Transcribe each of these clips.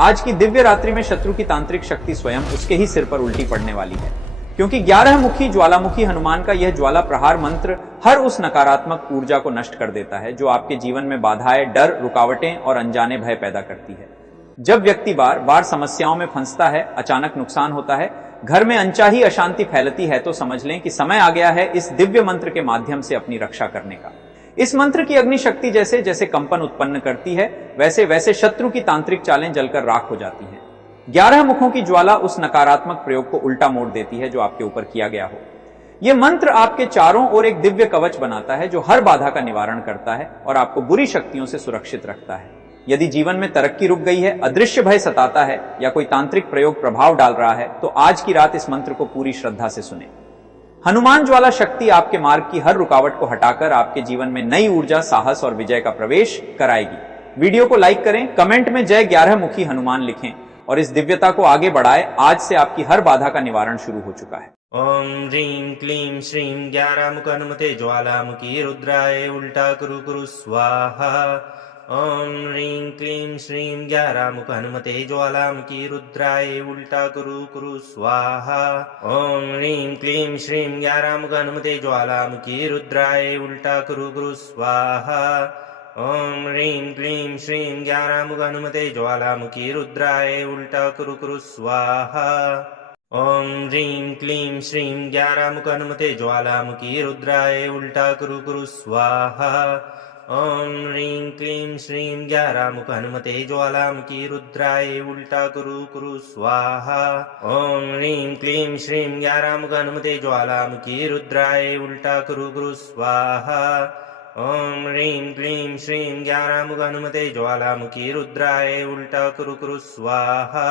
आज की दिव्य रात्रि में शत्रु की तांत्रिक शक्ति स्वयं उसके ही सिर पर उल्टी पड़ने वाली है, क्योंकि 11 मुखी ज्वालामुखी हनुमान का यह ज्वाला प्रहार मंत्र हर उस नकारात्मक ऊर्जा को नष्ट कर देता है जो आपके जीवन में बाधाएं, डर, रुकावटें और अनजाने भय पैदा करती है। जब व्यक्ति बार बार समस्याओं में फंसता है, अचानक नुकसान होता है, घर में अनचाही अशांति फैलती है, तो समझ लें कि समय आ गया है इस दिव्य मंत्र के माध्यम से अपनी रक्षा करने का। इस मंत्र की अग्नि शक्ति जैसे जैसे कंपन उत्पन्न करती है, वैसे वैसे शत्रु की तांत्रिक चालें जलकर राख हो जाती हैं। 11 मुखों की ज्वाला उस नकारात्मक प्रयोग को उल्टा मोड़ देती है जो आपके ऊपर किया गया हो। यह मंत्र आपके चारों ओर एक दिव्य कवच बनाता है जो हर बाधा का निवारण करता है और आपको बुरी शक्तियों से सुरक्षित रखता है। यदि जीवन में तरक्की रुक गई है, अदृश्य भय सताता है या कोई तांत्रिक प्रयोग प्रभाव डाल रहा है, तो आज की रात इस मंत्र को पूरी श्रद्धा से सुने। हनुमान ज्वाला शक्ति आपके मार्ग की हर रुकावट को हटाकर आपके जीवन में नई ऊर्जा, साहस और विजय का प्रवेश कराएगी। वीडियो को लाइक करें, कमेंट में जय 11 मुखी हनुमान लिखें और इस दिव्यता को आगे बढ़ाएं। आज से आपकी हर बाधा का निवारण शुरू हो चुका है। ओम ह्रीं क्लीं श्रीं 11 मुख हनुमते ज्वालामुखी रुद्राय उल्टा कुरु कुरु स्वाहा। ओम ह्रीं क्लीं श्रीं 11 मुख हनुमते ज्वालामुखी रुद्राय उल्टा कुरु कुरु स्वाहा। ओम ह्रीं क्लीं श्रीं 11 मुख हनुमते ज्वालामुखी रुद्राय उल्टा कुरु कुरु स्वाहा। ओम ह्रीं क्लीं श्रीं 11 मुख हनुमते ज्वालामुखी रुद्राय उल्टा कुरु कुरु स्वाहा। ओम ह्रीं क्लीं श्रीं 11 मुख हनुमते ज्वालामुखी रुद्राय उल्टा कुरु कुरु स्वाहा। ओम ह्रीं क्लीं श्रीं 11 मुख हनुमते ज्वालामुखी रुद्राय उल्टा कुरु कुरु स्वाहा। ओम ह्रीं क्लीं श्रीं 11 मुख हनुमते ज्वालामुखी रुद्राय उल्टा कुरु कुरु स्वाहा। ओम ह्रीं क्लीं श्रीं 11 मुख हनुमते ज्वालामुखी रुद्राय उल्टा कुरु कुरु स्वाहा।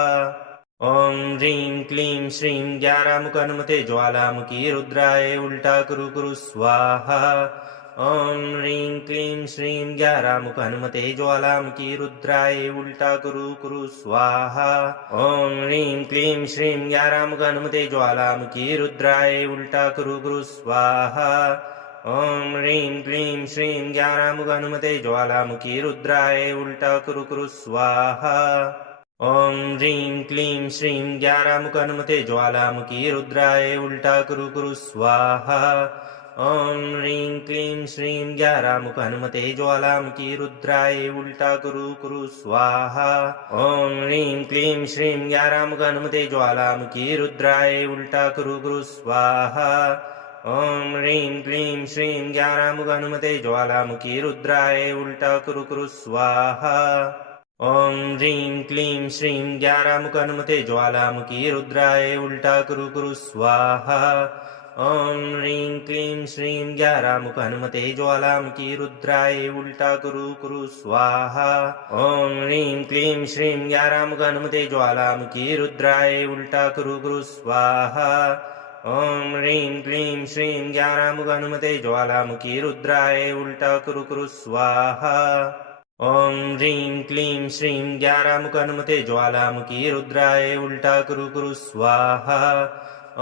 ओम ह्रीं क्लीं श्रीं 11 मुख हनुमते ज्वालामुखी रुद्राय उल्टा कुरु कुरु स्वाहा। ओम ह्रीं क्लीं श्रीं 11 मुख हनुमते ज्वालामुखी रुद्राय उल्टा कुरु कुरु स्वाहा। ओम ह्रीं क्लीं श्रीं 11 मुख हनुमते ज्वालामुखी रुद्राय उल्टा कुरु कुरु स्वाहा। ओम ह्रीं क्लीं श्रीं 11 मुख हनुमते ज्वालामुखी रुद्राय उल्टा कुरु कुरु स्वाहा। ओम ह्रीं क्लीं श्रीं 11 मुख हनुमते ज्वालामुखी रुद्राय उल्टा कुरु कुरु स्वाहा। ओम ह्रीं क्लीं श्रीं 11 मुख हनुमते ज्वालामुखी रुद्राय उल्टा कुरु कुरु स्वाहा। ओम ह्रीं क्लीं श्रीं 11 मुख हनुमते ज्वालामुखी रुद्राय उल्टा कुरु कुरु स्वाहा। ओम ह्रीं क्लीं श्रीं 11 मुख हनुमते ज्वालामुखी रुद्राय उल्टा कुरु कुरु स्वाहा। ओम ह्रीं क्लीं श्रीं 11 मुख हनुमते ज्वालामुखी रुद्राय उल्टा कुरु कुरु स्वाहा। ओम ह्रीं क्लीं श्रीं 11 मुख हनुमते ज्वालामुखी रुद्राय उल्टा कुरु कुरु स्वाहा। ओम ह्रीं क्लीं श्रीं 11 मुख हनुमते ज्वालामुखी रुद्राय उल्टा कुरु कुरु स्वाहा। ओम ह्रीं क्लीं श्रीं 11 मुख हनुमते ज्वालामुखी रुद्राय उल्टा कुरु कुरु स्वाहा। ओम ह्रीं क्लीं श्रीं 11 मुख हनुमते ज्वालामुखी रुद्राय उल्टा कुरु कुरु स्वाहा।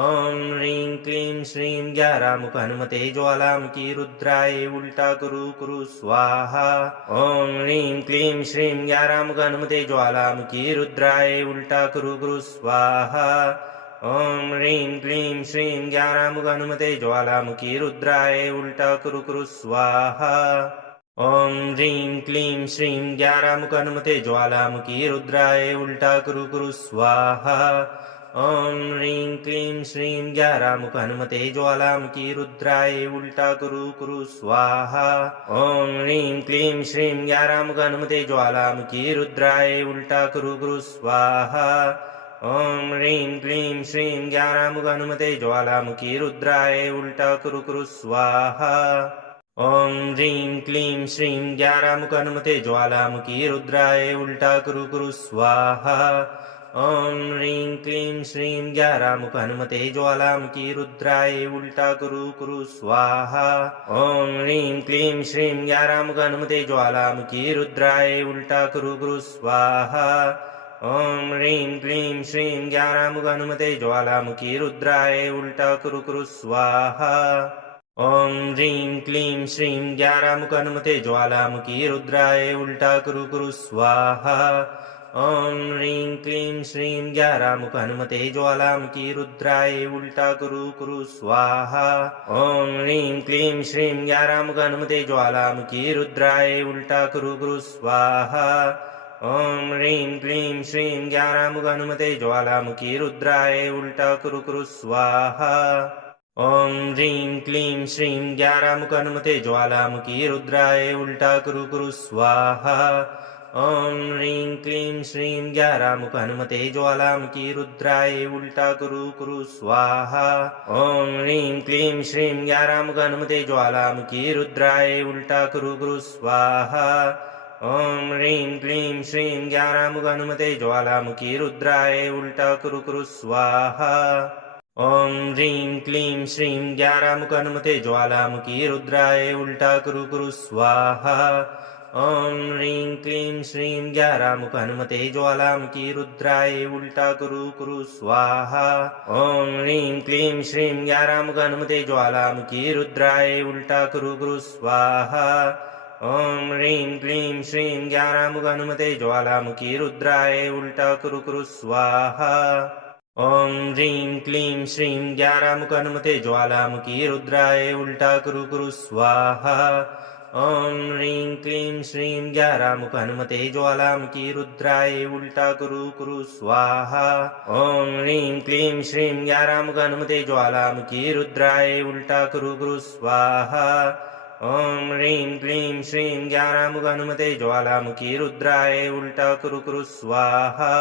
ओम ह्रीं क्लीं श्रीं 11 मुख हनुमते ज्वालामुखी रुद्राय उल्टा कुरु कुरु स्वाहा। ओम ह्रीं क्लीं श्रीं 11 मुख हनुमते ज्वालामुखी रुद्राय उल्टा कुरु कुरु स्वाहा। ओम ह्रीं क्लीं श्रीं 11 मुख हनुमते ज्वालामुखी रुद्राय उल्टा कुरु कुरु स्वाहा। ओम ह्रीं क्लीं श्रीं 11 मुख हनुमते ज्वालामुखी रुद्राय उल्टा कुरु कुरु स्वाहा। ओम ह्रीं क्लीं श्रीं 11 मुख हनुमते ज्वालामुखी रुद्राय उल्टा कुरु कुरु स्वाहा। ओम ह्रीं क्लीं श्रीं 11 मुख हनुमते ज्वालामुखी रुद्राय उल्टा कुरु कुरु स्वाहा। ओम ह्रीं क्लीं श्रीं 11 मुख हनुमते ज्वालामुखी रुद्राय उल्टा कुरु कुरु स्वाहा। ओम ह्रीं क्लीं श्रीं 11 मुख हनुमते ज्वालामुखी रुद्राय उल्टा कुरु कुरु स्वाहा। ओम ह्रीं क्लीं श्रीं 11 मुख हनुमते ज्वालामुखी रुद्राय उल्टा कुरु कुरु स्वाहा। ओम ह्रीं क्लीं श्रीं 11 मुख हनुमते ज्वालामुखी रुद्राय उल्टा कुरु कुरु स्वाहा। ओम ह्रीं क्लीं श्रीं 11 मुख हनुमते ज्वालामुखी रुद्राय उल्टा कुरु कुरु स्वाहा। ओम ह्रीं क्लीं श्रीं 11 मुख हनुमते ज्वालामुखी रुद्राय उल्टा कुरु कुरु स्वाहा। ॐ ह्रीं क्लीं श्रीं ग्यारामुख हनुमते ज्वालामुखी रुद्राय उल्टा कुरु स्वाहा ॐ ह्रीं क्लीं श्रीं ग्यारामुख हनुमते ज्वालामुखी रुद्राय उल्टा कुरु स्वाहा ॐ ह्रीं क्लीं श्रीं ग्यारामुख हनुमते ज्वालामुखी रुद्राय उल्टा कुरु स्वाहा ॐ ह्रीं क्लीं श्रीं ग्यारामुख हनुमते ज्वालामुखी रुद्राय उल्टा कुरु स्वाहा ॐ ह्रीं क्लीं श्रीं ग्यारामुख हनुमते ज्वालामुखी रुद्राय उल्टा कुरु स्वाहा ॐ ह्रीं क्लीं श्रीं ग्यारामुख हनुमते ज्वालामुखी रुद्राय उल्टा कुरु स्वाहा ॐ ह्रीं क्लीं श्रीं ग्यारामुख हनुमते ज्वालामुखी रुद्राय उल्टा कुरु स्वाहा ॐ ह्रीं क्लीं श्रीं ग्यारामुख हनुमते ज्वालामुखी रुद्राय उल्टा कुरु स्वाहा ॐ ह्रीं क्लीं श्रीं ग्यारामुख हनुमते ज्वालामुखी रुद्राय उल्टा कुरु स्वाहा ॐ ह्रीं क्लीं श्रीं ग्यारामुख हनुमते ज्वालामुखी रुद्राय उल्टा कुरु स्वाहा ॐ ह्रीं क्लीं श्रीं ग्यारामुख हनुमते ज्वालामुखी रुद्राय उल्टा कुरु स्वाहा ॐ ह्रीं क्लीं श्रीं ग्यारामुख हनुमते ज्वालामुखी रुद्राय उल्टा कुरु स्वाहा ॐ ह्रीं क्लीं श्रीं ग्यारामुख हनुमते ज्वालामुखी रुद्राय उल्टा कुरु स्वाहा ॐ ह्रीं क्लीं श्रीं ग्यारामुख हनुमते ज्वालामुखी रुद्राय उल्टा कुरु स्वाहा ॐ ह्रीं क्लीं श्रीं ग्यारामुख हनुमते ज्वालामुखी रुद्राय उल्टा कुरु स्वाहा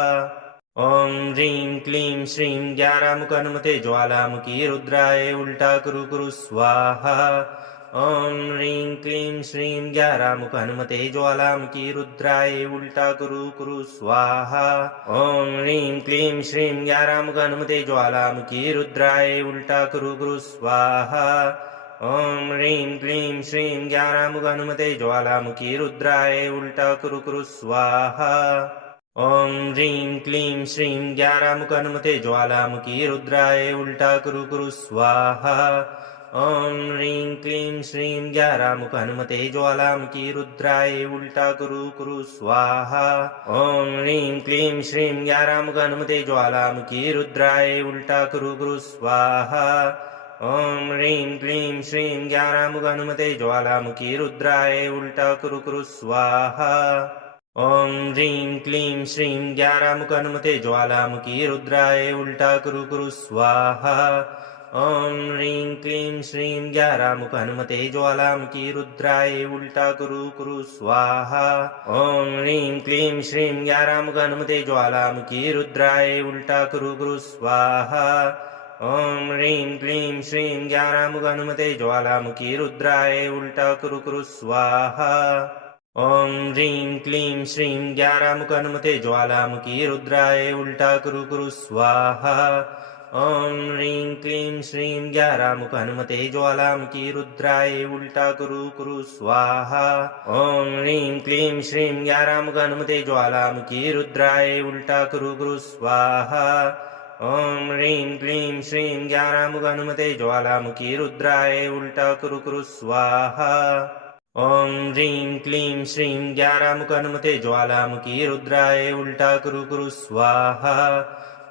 ॐ ह्रीं क्लीं श्रीं ग्यारामुख हनुमते ज्वालामुखी रुद्राय उल्टा कुरु स्वाहा ॐ ह्रीं क्लीं श्रीं ग्यारामुख हनुमते ज्वालामुखी रुद्राय उल्टा कुरु स्वाहा ॐ ह्रीं क्लीं श्रीं ग्यारामुख हनुमते ज्वालामुखी रुद्राय उल्टा कुरु स्वाहा ॐ ह्रीं क्लीं श्रीं ग्यारामुख हनुमते ज्वालामुखी रुद्राय उल्टा कुरु स्वाहा ॐ ह्रीं क्लीं श्रीं ग्यारामुख हनुमते ज्वालामुखी रुद्राय उल्टा कुरु स्वाहा ॐ ह्रीं क्लीं श्रीं ग्यारामुख हनुमते ज्वालामुखी रुद्राय उल्टा कुरु स्वाहा ॐ ह्रीं क्लीं श्रीं ग्यारामुख हनुमते ज्वालामुखी रुद्राय उल्टा कुरु स्वाहा ॐ ह्रीं क्लीं श्रीं ग्यारामुख हनुमते ज्वालामुखी रुद्राय उल्टा कुरु स्वाहा ॐ ह्रीं क्लीं श्रीं ग्यारामुख हनुमते ज्वालामुखी रुद्राय उल्टा कुरु स्वाहा ॐ ह्रीं क्लीं श्रीं ग्यारामुख हनुमते ज्वालामुखी रुद्राय उल्टा कुरु स्वाहा ॐ ह्रीं क्लीं श्रीं ग्यारामुख हनुमते ज्वालामुखी रुद्राय उल्टा कुरु स्वाहा ॐ ह्रीं क्लीं श्रीं ग्यारामुख हनुमते ज्वालामुखी रुद्राय उल्टा कुरु स्वाहा ॐ ह्रीं क्लीं श्रीं ग्यारामुख हनुमते ज्वालामुखी रुद्राय उल्टा कुरु स्वाहा ॐ ह्रीं क्लीं श्रीं ग्यारामुख हनुमते ज्वालामुखी रुद्राय उल्टा कुरु स्वाहा ॐ ह्रीं क्लीं श्रीं ग्यारामुख हनुमते ज्वालामुखी रुद्राय उल्टा कुरु स्वाहा ॐ ह्रीं क्लीं श्रीं ग्यारामुख हनुमते ज्वालामुखी रुद्राय उल्टा कुरु स्वाहा ॐ ह्रीं क्लीं श्रीं ग्यारामुख हनुमते ज्वालामुखी रुद्राय उल्टा कुरु स्वाहा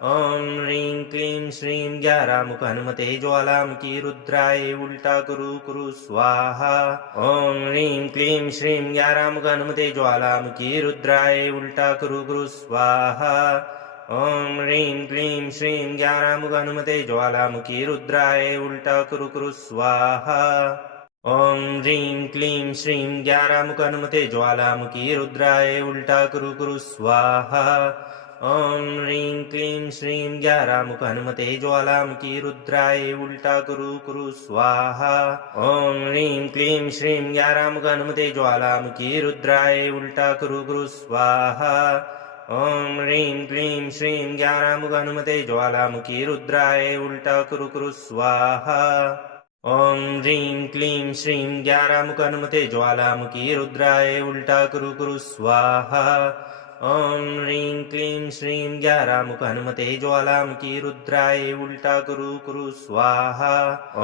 ॐ ह्रीं क्लीं श्रीं ग्यारामुख हनुमते ज्वालामुखी रुद्राय उल्टा कुरु स्वाहा ॐ ह्रीं क्लीं श्रीं ग्यारामुख हनुमते ज्वालामुखी रुद्राय उल्टा कुरु स्वाहा ॐ ह्रीं क्लीं श्रीं ग्यारामुख हनुमते ज्वालामुखी रुद्राय उल्टा कुरु स्वाहा ॐ ह्रीं क्लीं श्रीं ग्यारामुख हनुमते ज्वालामुखी रुद्राय उल्टा कुरु स्वाहा ॐ ह्रीं क्लीं श्रीं ग्यारामुख हनुमते ज्वालामुखी रुद्राय उल्टा कुरु स्वाहा ॐ ह्रीं क्लीं श्रीं ग्यारामुख हनुमते ज्वालामुखी रुद्राय उल्टा कुरु स्वाहा ॐ ह्रीं क्लीं श्रीं ग्यारामुख हनुमते ज्वालामुखी रुद्राय उल्टा कुरु स्वाहा ॐ ह्रीं क्लीं श्रीं ग्यारामुख हनुमते ज्वालामुखी रुद्राय उल्टा कुरु स्वाहा ॐ ह्रीं क्लीं श्रीं ग्यारामुख हनुमते ज्वालामुखी रुद्राय उल्टा कुरु स्वाहा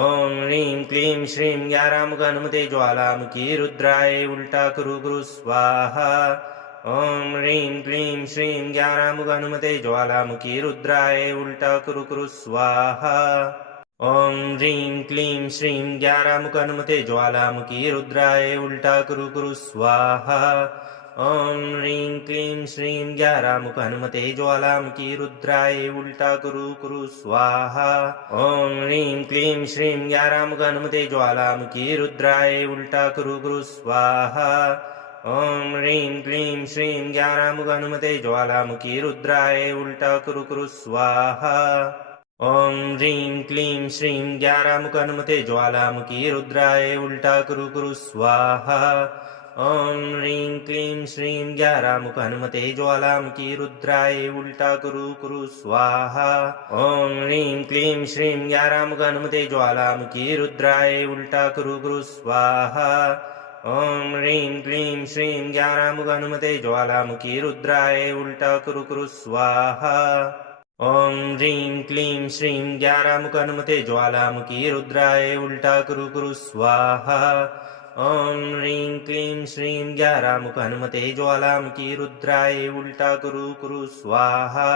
ॐ ह्रीं क्लीं श्रीं ग्यारामुख हनुमते ज्वालामुखी रुद्राय उल्टा कुरु स्वाहा ॐ ह्रीं क्लीं श्रीं ज्ञानामुख हनुमते ज्वालामुखी रुद्राय उल्टा कुरु कुरु स्वाहा ॐ ह्रीं क्लीं श्रीं ज्ञानामुख हनुमते ज्वालामुखी रुद्राय उल्टा कुरु कुरु स्वाहा ॐ ह्रीं क्लीं श्रीं ज्ञानामुख हनुमते ज्वालामुखी रुद्राय उल्टा कुरु कुरु स्वाहा ॐ ह्रीं क्लीं श्रीं ज्ञानामुख हनुमते ज्वालामुखी रुद्राय उल्टा कुरु कुरु स्वाहा ॐ ह्रीं क्लीं श्रीं ज्ञानामुख हनुमते ज्वालामुखी रुद्राय उल्टा कुरु कुरु स्वाहा ॐ ह्रीं क्लीं श्रीं ज्ञानामुख हनुमते ज्वालामुखी रुद्राय उल्टा कुरु कुरु स्वाहा ॐ ह्रीं क्लीं श्रीं ज्ञानामुख हनुमते ज्वालामुखी रुद्राय उल्टा कुरु कुरु स्वाहा ॐ ह्रीं क्लीं श्रीं ज्ञानामुख हनुमते ज्वालामुखी रुद्राय उल्टा कुरु कुरु स्वाहा ॐ ह्रीं क्लीं श्रीं ज्ञानामुख हनुमते ज्वालामुखी रुद्राय उल्टा कुरु कुरु स्वाहा ॐ ह्रीं क्लीं श्रीं ज्ञानामुख हनुमते ज्वालामुखी रुद्राय उल्टा कुरु कुरु स्वाहा ॐ ह्रीं क्लीं श्रीं ज्ञानामुख हनुमते ज्वालामुखी रुद्राय उल्टा कुरु कुरु स्वाहा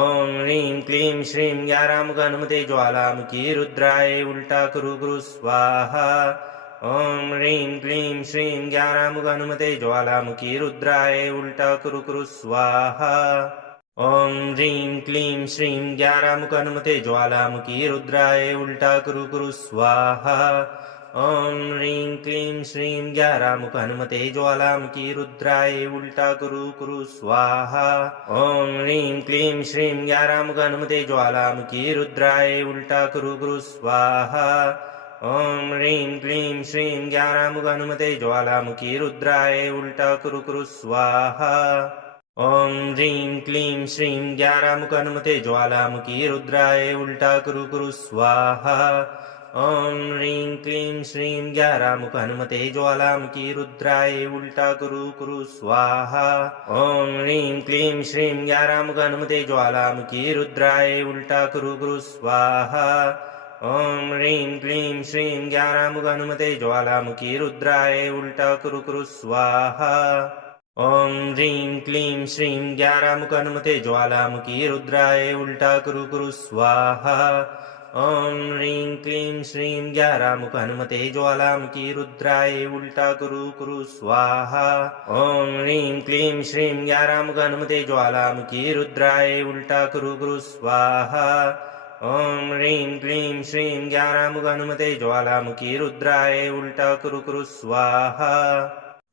ॐ ह्रीं क्लीं श्रीं ज्ञानामुख हनुमते ज्वालामुखी रुद्राय उल्टा कुरु कुरु स्वाहा ॐ ह्रीं क्लीं श्रीं ज्ञानामुख हनुमते ज्वालामुखी रुद्राय उल्टा कुरु कुरु स्वाहा ॐ ह्रीं क्लीं श्रीं ज्ञानामुख हनुमते ज्वालामुखी रुद्राय उल्टा कुरु कुरु स्वाहा ॐ ह्रीं क्लीं श्रीं ज्ञानामुख हनुमते ज्वालामुखी रुद्राय उल्टा कुरु कुरु स्वाहा ॐ ह्रीं क्लीं श्रीं ज्ञानामुख हनुमते ज्वालामुखी रुद्राय उल्टा कुरु कुरु स्वाहा ॐ ह्रीं क्लीं श्रीं ज्ञानामुख हनुमते ज्वालामुखी रुद्राय उल्टा कुरु कुरु स्वाहा ॐ ह्रीं क्लीं श्रीं ज्ञानामुख हनुमते ज्वालामुखी रुद्राय उल्टा कुरु कुरु स्वाहा ॐ ह्रीं क्लीं श्रीं ज्ञानामुख हनुमते ज्वालामुखी रुद्राय उल्टा कुरु कुरु स्वाहा ॐ ह्रीं क्लीं श्रीं ज्ञानामुख हनुमते ज्वालामुखी रुद्राय उल्टा कुरु कुरु स्वाहा ॐ ह्रीं क्लीं श्रीं ज्ञानामुख हनुमते ज्वालामुखी रुद्राय उल्टा कुरु कुरु स्वाहा ॐ ह्रीं क्लीं श्रीं ज्ञानामुख हनुमते ज्वालामुखी रुद्राय उल्टा कुरु कुरु स्वाहा ॐ ह्रीं क्लीं श्रीं ज्ञानामुख हनुमते ज्वालामुखी रुद्राय उल्टा कुरु कुरु स्वाहा ॐ ह्रीं क्लीं श्रीं ज्ञानामुख हनुमते ज्वालामुखी रुद्राय उल्टा कुरु कुरु स्वाहा ॐ ह्रीं क्लीं श्रीं ज्ञानामुख हनुमते ज्वालामुखी रुद्राय उल्टा कुरु कुरु स्वाहा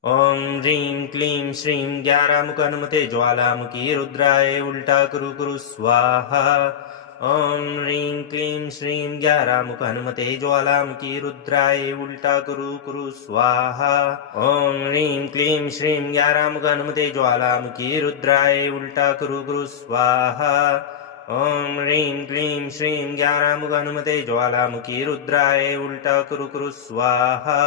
ॐ ह्रीं क्लीं श्रीं ज्ञानामुख हनुमते ज्वालामुखी रुद्राय उल्टा कुरु कुरु स्वाहा ॐ ह्रीं क्लीं श्रीं ज्ञानामुख हनुमते ज्वालामुखी रुद्राय उल्टा कुरु कुरु स्वाहा ॐ ह्रीं क्लीं श्रीं ज्ञानामुख हनुमते ज्वालामुखी रुद्राय उल्टा कुरु कुरु स्वाहा ॐ ह्रीं क्लीं श्रीं ज्ञानामुख हनुमते ज्वालामुखी रुद्राय उल्टा कुरु कुरु स्वाहा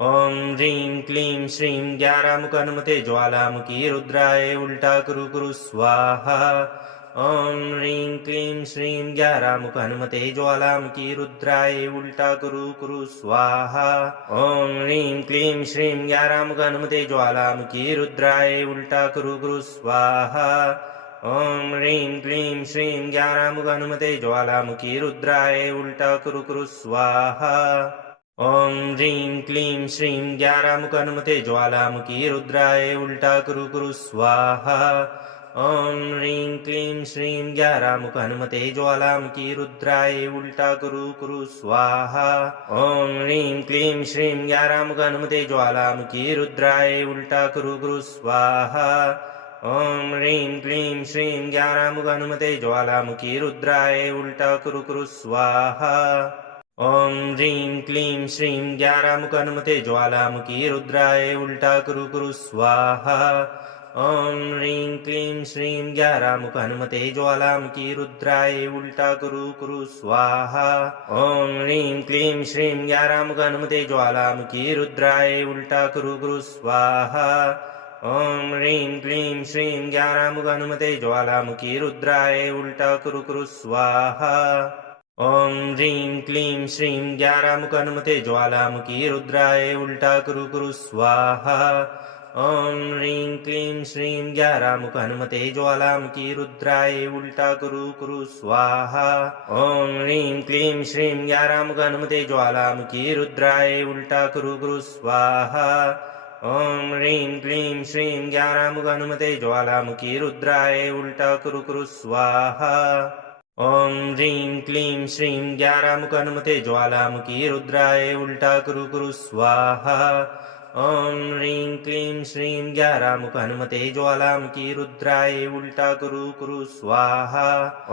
ॐ ह्रीं क्लीं श्रीं ज्ञानामुख हनुमते ज्वालामुखी रुद्राय उल्टा कुरु कुरु स्वाहा ॐ ह्रीं क्लीं श्रीं ज्ञानामुख हनुमते ज्वालामुखी रुद्राय उल्टा कुरु कुरु स्वाहा ॐ ह्रीं क्लीं श्रीं ज्ञानामुख हनुमते ज्वालामुखी रुद्राय उल्टा कुरु कुरु स्वाहा ॐ ह्रीं क्लीं श्रीं ज्ञानामुख हनुमते ज्वालामुखी रुद्राय उल्टा कुरु कुरु स्वाहा ॐ ह्रीं क्लीं श्रीं ज्ञानामुख हनुमते ज्वालामुखी रुद्राय उल्टा कुरु कुरु स्वाहा ॐ ह्रीं क्लीं श्रीं ज्ञानामुख हनुमते ज्वालामुखी रुद्राय उल्टा कुरु कुरु स्वाहा ॐ ह्रीं क्लीं श्रीं ज्ञानामुख हनुमते ज्वालामुखी रुद्राय उल्टा कुरु कुरु स्वाहा ॐ ह्रीं क्लीं श्रीं ज्ञानामुख हनुमते ज्वालामुखी रुद्राय उल्टा कुरु कुरु स्वाहा ॐ ह्रीं क्लीं श्रीं ज्ञानामुख हनुमते ज्वालामुखी रुद्राय उल्टा कुरु कुरु स्वाहा ॐ ह्रीं क्लीं श्रीं ज्ञानामुख हनुमते ज्वालामुखी रुद्राय उल्टा कुरु कुरु स्वाहा ॐ ह्रीं क्लीं श्रीं ज्ञानामुख हनुमते ज्वालामुखी रुद्राय उल्टा कुरु कुरु स्वाहा ॐ ह्रीं क्लीं श्रीं ज्ञानामुख हनुमते ज्वालामुखी रुद्राय उल्टा कुरु कुरु स्वाहा ॐ ह्रीं क्लीं श्रीं ज्ञानामुख हनुमते ज्वालामुखी रुद्राय उल्टा कुरु कुरु स्वाहा ॐ ह्रीं क्लीं श्रीं ग्यारामुख हनुमते ज्वालामुखी रुद्राय उल्टा कुरु स्वाहा ॐ ह्रीं क्लीं श्रीं ग्यारामुख हनुमते ज्वालामुखी रुद्राय उल्टा कुरु स्वाहा ॐ ह्रीं क्लीं श्रीं ग्यारामुख हनुमते ज्वालामुखी रुद्राय उल्टा कुरु स्वाहा ॐ ह्रीं क्लीं श्रीं ग्यारामुख हनुमते ज्वालामुखी रुद्राय उल्टा कुरु स्वाहा ॐ ह्रीं क्लीं श्रीं ग्यारामुख हनुमते ज्वालामुखी रुद्राय उल्टा कुरु स्वाहा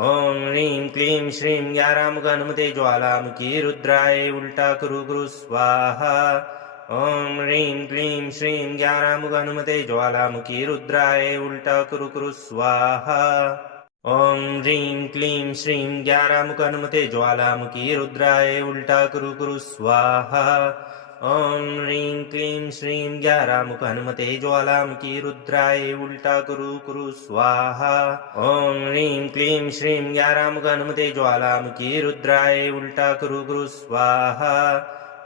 ॐ ह्रीं क्लीं श्रीं ग्यारामुख हनुमते ज्वालामुखी रुद्राय उल्टा कुरु स्वाहा ॐ ह्रीं क्लीं श्रीं ग्यारामुख हनुमते ज्वालामुखी रुद्राय उल्टा कुरु स्वाहा ॐ ह्रीं क्लीं श्रीं ग्यारामुख हनुमते ज्वालामुखी रुद्राय उल्टा कुरु स्वाहा ॐ ह्रीं क्लीं श्रीं ग्यारामुख हनुमते ज्वालामुखी रुद्राय उल्टा कुरु स्वाहा ॐ ह्रीं क्लीं श्रीं ग्यारामुख हनुमते ज्वालामुखी रुद्राय उल्टा कुरु स्वाहा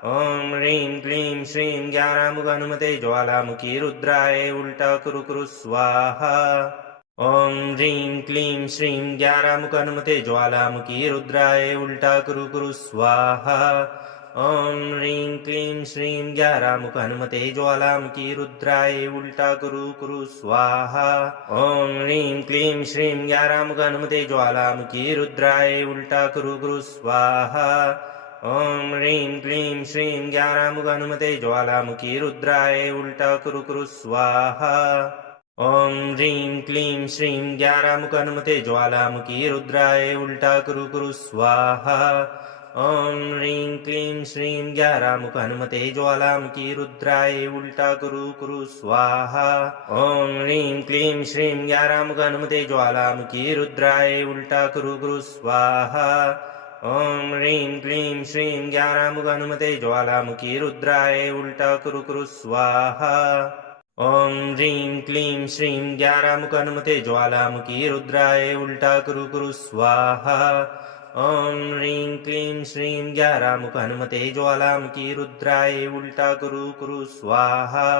ॐ ह्रीं क्लीं श्रीं ग्यारामुख हनुमते ज्वालामुखी रुद्राय उल्टा कुरु स्वाहा ॐ ह्रीं क्लीं श्रीं ग्यारामुख हनुमते ज्वालामुखी रुद्राय उल्टा कुरु स्वाहा ॐ ह्रीं क्लीं श्रीं ग्यारामुख हनुमते ज्वालामुखी रुद्राय उल्टा कुरु स्वाहा ॐ ह्रीं क्लीं श्रीं ग्यारामुख हनुमते ज्वालामुखी रुद्राय उल्टा कुरु स्वाहा ॐ ह्रीं क्लीं श्रीं ग्यारामुख हनुमते ज्वालामुखी रुद्राय उल्टा कुरु स्वाहा ॐ ह्रीं क्लीं श्रीं ग्यारामुख हनुमते ज्वालामुखी रुद्राय उल्टा कुरु स्वाहा ॐ ह्रीं क्लीं श्रीं ग्यारामुख हनुमते ज्वालामुखी रुद्राय उल्टा कुरु स्वाहा ॐ ह्रीं क्लीं श्रीं ग्यारामुख हनुमते ज्वालामुखी रुद्राय उल्टा कुरु स्वाहा ॐ ह्रीं क्लीं श्रीं ग्यारामुख हनुमते ज्वालामुखी रुद्राय उल्टा कुरु स्वाहा ॐ ह्रीं क्लीं श्रीं ग्यारामुख हनुमते ज्वालामुखी रुद्राय उल्टा कुरु स्वाहा ॐ ह्रीं क्लीं श्रीं ग्यारामुख हनुमते ज्वालामुखी रुद्राय उल्टा कुरु स्वाहा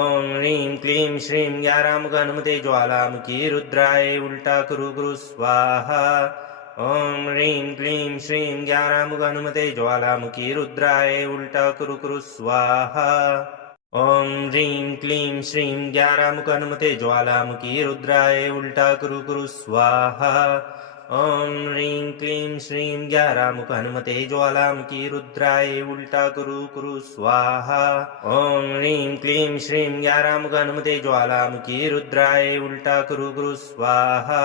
ॐ ह्रीं क्लीं श्रीं ग्यारामुख हनुमते ज्वालामुखी रुद्राय उल्टा कुरु स्वाहा ॐ ह्रीं क्लीं श्रीं ग्यारामुख हनुमते ज्वालामुखी रुद्राय उल्टा कुरु स्वाहा ॐ ह्रीं क्लीं श्रीं ग्यारामुख हनुमते ज्वालामुखी रुद्राय उल्टा कुरु स्वाहा ॐ ह्रीं क्लीं श्रीं ग्यारामुख हनुमते ज्वालामुखी रुद्राय उल्टा कुरु स्वाहा ॐ ह्रीं क्लीं श्रीं ग्यारामुख हनुमते ज्वालामुखी रुद्राय उल्टा कुरु स्वाहा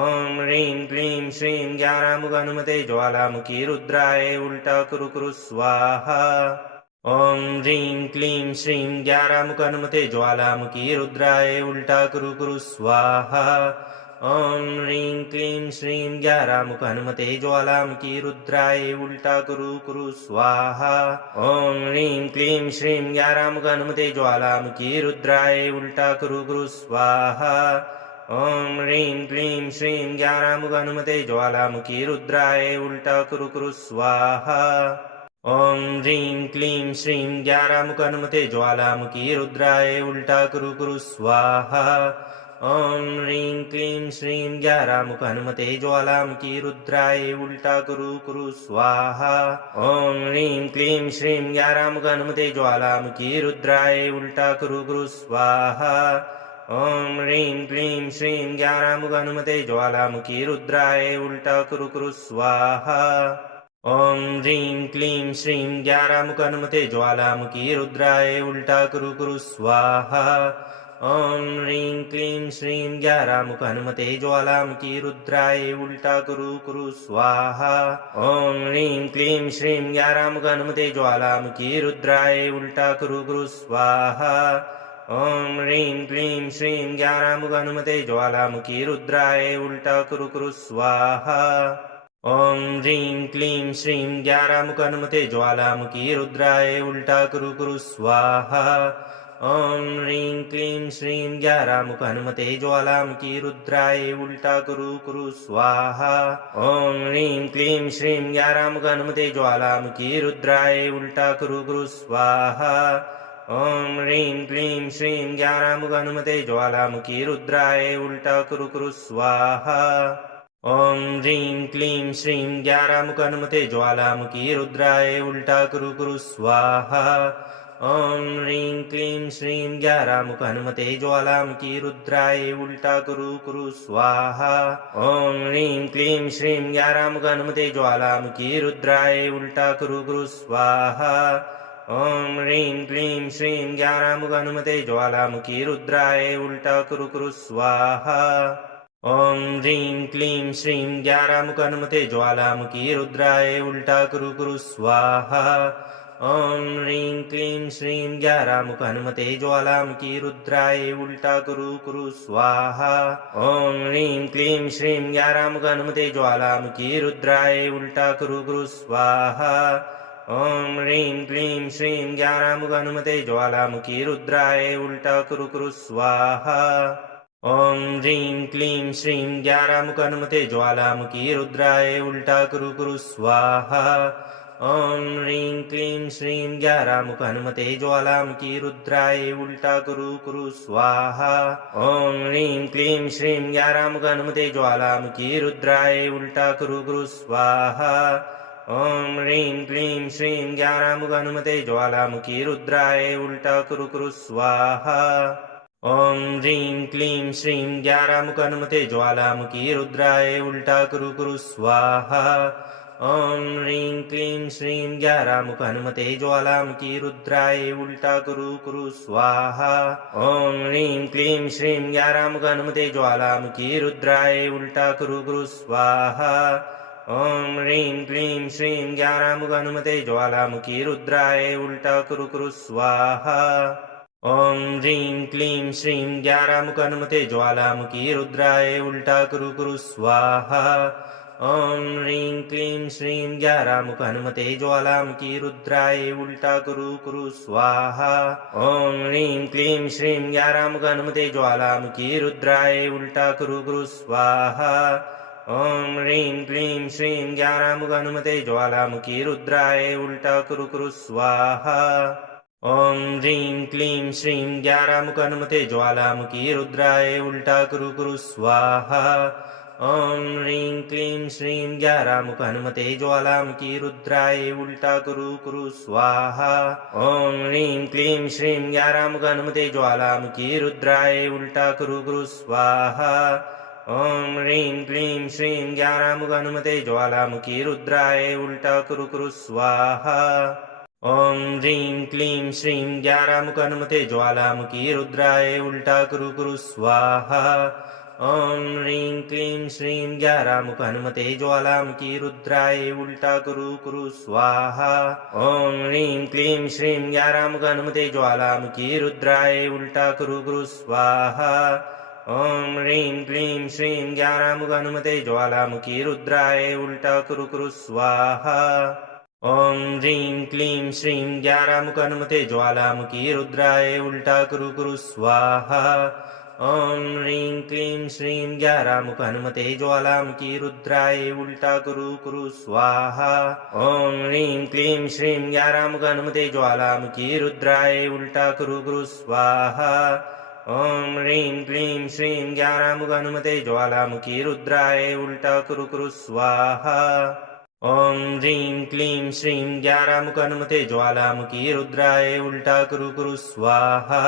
ॐ ह्रीं क्लीं श्रीं ग्यारामुख हनुमते ज्वालामुखी रुद्राय उल्टा कुरु स्वाहा ॐ ह्रीं क्लीं श्रीं ग्यारामुख हनुमते ज्वालामुखी रुद्राय उल्टा कुरु स्वाहा ॐ ह्रीं क्लीं श्रीं ग्यारामुख हनुमते ज्वालामुखी रुद्राय उल्टा कुरु स्वाहा ॐ ह्रीं क्लीं श्रीं ग्यारामुख हनुमते ज्वालामुखी रुद्राय उल्टा कुरु स्वाहा ॐ ह्रीं क्लीं श्रीं ग्यारामुख हनुमते ज्वालामुखी रुद्राय उल्टा कुरु स्वाहा ॐ ह्रीं क्लीं श्रीं ग्यारामुख हनुमते ज्वालामुखी रुद्राय उल्टा कुरु स्वाहा ॐ ह्रीं क्लीं श्रीं ग्यारामुख हनुमते ज्वालामुखी रुद्राय उल्टा कुरु स्वाहा ॐ ह्रीं क्लीं श्रीं ग्यारामुख हनुमते ज्वालामुखी रुद्राय उल्टा कुरु स्वाहा ॐ ह्रीं क्लीं श्रीं ग्यारामुख हनुमते ज्वालामुखी रुद्राय उल्टा कुरु स्वाहा ॐ ह्रीं क्लीं श्रीं ग्यारामुख हनुमते ज्वालामुखी रुद्राय उल्टा कुरु स्वाहा ॐ ह्रीं क्लीं श्रीं ग्यारामुख हनुमते ज्वालामुखी रुद्राय उल्टा कुरु स्वाहा ॐ ह्रीं क्लीं श्रीं ग्यारामुख हनुमते ज्वालामुखी रुद्राय उल्टा कुरु स्वाहा ॐ ह्रीं क्लीं श्रीं ग्यारामुख हनुमते ज्वालामुखी रुद्राय उल्टा कुरु स्वाहा ॐ ह्रीं क्लीं श्रीं ग्यारामुख हनुमते ज्वालामुखी रुद्राय उल्टा कुरु स्वाहा ॐ ह्रीं क्लीं श्रीं ग्यारामुख हनुमते ज्वालामुखी रुद्राय उल्टा कुरु स्वाहा ॐ ह्रीं क्लीं श्रीं ग्यारामुख हनुमते ज्वालामुखी रुद्राय उल्टा कुरु स्वाहा ॐ ह्रीं क्लीं श्रीं ज्ञानामुख हनुमते ज्वालामुखी रुद्राय उल्टा कुरु कुरु स्वाहा ॐ ह्रीं क्लीं श्रीं ज्ञानामुख हनुमते ज्वालामुखी रुद्राय उल्टा कुरु कुरु स्वाहा ॐ ह्रीं क्लीं श्रीं ज्ञानामुख हनुमते ज्वालामुखी रुद्राय उल्टा कुरु कुरु स्वाहा ॐ ह्रीं क्लीं श्रीं ज्ञानामुख हनुमते ज्वालामुखी रुद्राय उल्टा कुरु कुरु स्वाहा ॐ ह्रीं क्लीं श्रीं ज्ञानामुख हनुमते ज्वालामुखी रुद्राय उल्टा कुरु कुरु स्वाहा ॐ ह्रीं क्लीं श्रीं ज्ञानामुख हनुमते ज्वालामुखी रुद्राय उल्टा कुरु कुरु स्वाहा ॐ ह्रीं क्लीं श्रीं ज्ञानामुख हनुमते ज्वालामुखी रुद्राय उल्टा कुरु कुरु स्वाहा ॐ ह्रीं क्लीं श्रीं ज्ञानामुख हनुमते ज्वालामुखी रुद्राय उल्टा कुरु कुरु स्वाहा ॐ ह्रीं क्लीं श्रीं ज्ञानामुख हनुमते ज्वालामुखी रुद्राय उल्टा कुरु कुरु स्वाहा ॐ ह्रीं क्लीं श्रीं ज्ञानामुख हनुमते ज्वालामुखी रुद्राय उल्टा कुरु कुरु स्वाहा ॐ ह्रीं क्लीं श्रीं ज्ञानामुख हनुमते ज्वालामुखी रुद्राय उल्टा कुरु कुरु स्वाहा ॐ ह्रीं क्लीं श्रीं ज्ञानामुख हनुमते ज्वालामुखी रुद्राय उल्टा कुरु कुरु स्वाहा ॐ ह्रीं क्लीं श्रीं ज्ञानामुख हनुमते ज्वालामुखी रुद्राय उल्टा कुरु कुरु स्वाहा ॐ ह्रीं क्लीं श्रीं ज्ञानामुख हनुमते ज्वालामुखी रुद्राय उल्टा कुरु कुरु स्वाहा ॐ ह्रीं क्लीं श्रीं ज्ञानामुख हनुमते ज्वालामुखी रुद्राय उल्टा कुरु कुरु स्वाहा ॐ ह्रीं क्लीं श्रीं ज्ञानामुख हनुमते ज्वालामुखी रुद्राय उल्टा कुरु कुरु स्वाहा ॐ ह्रीं क्लीं श्रीं ज्ञानामुख हनुमते ज्वालामुखी रुद्राय उल्टा कुरु कुरु स्वाहा ॐ ह्रीं क्लीं श्रीं ज्ञानामुख हनुमते ज्वालामुखी रुद्राय उल्टा कुरु कुरु स्वाहा ॐ ह्रीं क्लीं श्रीं ज्ञानामुख हनुमते ज्वालामुखी रुद्राय उल्टा कुरु कुरु स्वाहा ॐ ह्रीं क्लीं श्रीं ज्ञानामुख हनुमते ज्वालामुखी रुद्राय उल्टा कुरु कुरु स्वाहा ॐ ह्रीं क्लीं श्रीं ज्ञानामुख हनुमते ज्वालामुखी रुद्राय उल्टा कुरु कुरु स्वाहा ॐ ह्रीं क्लीं श्रीं ज्ञानामुख हनुमते ज्वालामुखी रुद्राय उल्टा कुरु कुरु स्वाहा ॐ ह्रीं क्लीं श्रीं ज्ञानामुख हनुमते ज्वालामुखी रुद्राय उल्टा कुरु कुरु स्वाहा ॐ ह्रीं क्लीं श्रीं ज्ञानामुख हनुमते ज्वालामुखी रुद्राय उल्टा कुरु कुरु स्वाहा ॐ ह्रीं क्लीं श्रीं ज्ञानामुख हनुमते ज्वालामुखी रुद्राय उल्टा कुरु कुरु स्वाहा ॐ ह्रीं क्लीं श्रीं ज्ञानामुख हनुमते ज्वालामुखी रुद्राय उल्टा कुरु कुरु स्वाहा ॐ ह्रीं क्लीं श्रीं ज्ञानामुख हनुमते ज्वालामुखी रुद्राय उल्टा कुरु कुरु स्वाहा ॐ ह्रीं क्लीं श्रीं ज्ञानामुख हनुमते ज्वालामुखी रुद्राय उल्टा कुरु कुरु स्वाहा ॐ ह्रीं क्लीं श्रीं ज्ञानामुख हनुमते ज्वालामुखी रुद्राय उल्टा कुरु कुरु स्वाहा ॐ ह्रीं क्लीं श्रीं ज्ञानामुख हनुमते ज्वालामुखी रुद्राय उल्टा कुरु कुरु स्वाहा ॐ ह्रीं क्लीं श्रीं ज्ञानामुख हनुमते ज्वालामुखी रुद्राय उल्टा कुरु कुरु स्वाहा ॐ ह्रीं क्लीं श्रीं ज्ञानामुख हनुमते ज्वालामुखी रुद्राय उल्टा कुरु कुरु स्वाहा ॐ ह्रीं क्लीं श्रीं ज्ञानामुख हनुमते ज्वालामुखी रुद्राय उल्टा कुरु कुरु स्वाहा ॐ ह्रीं क्लीं श्रीं ज्ञानामुख हनुमते ज्वालामुखी रुद्राय उल्टा कुरु कुरु स्वाहा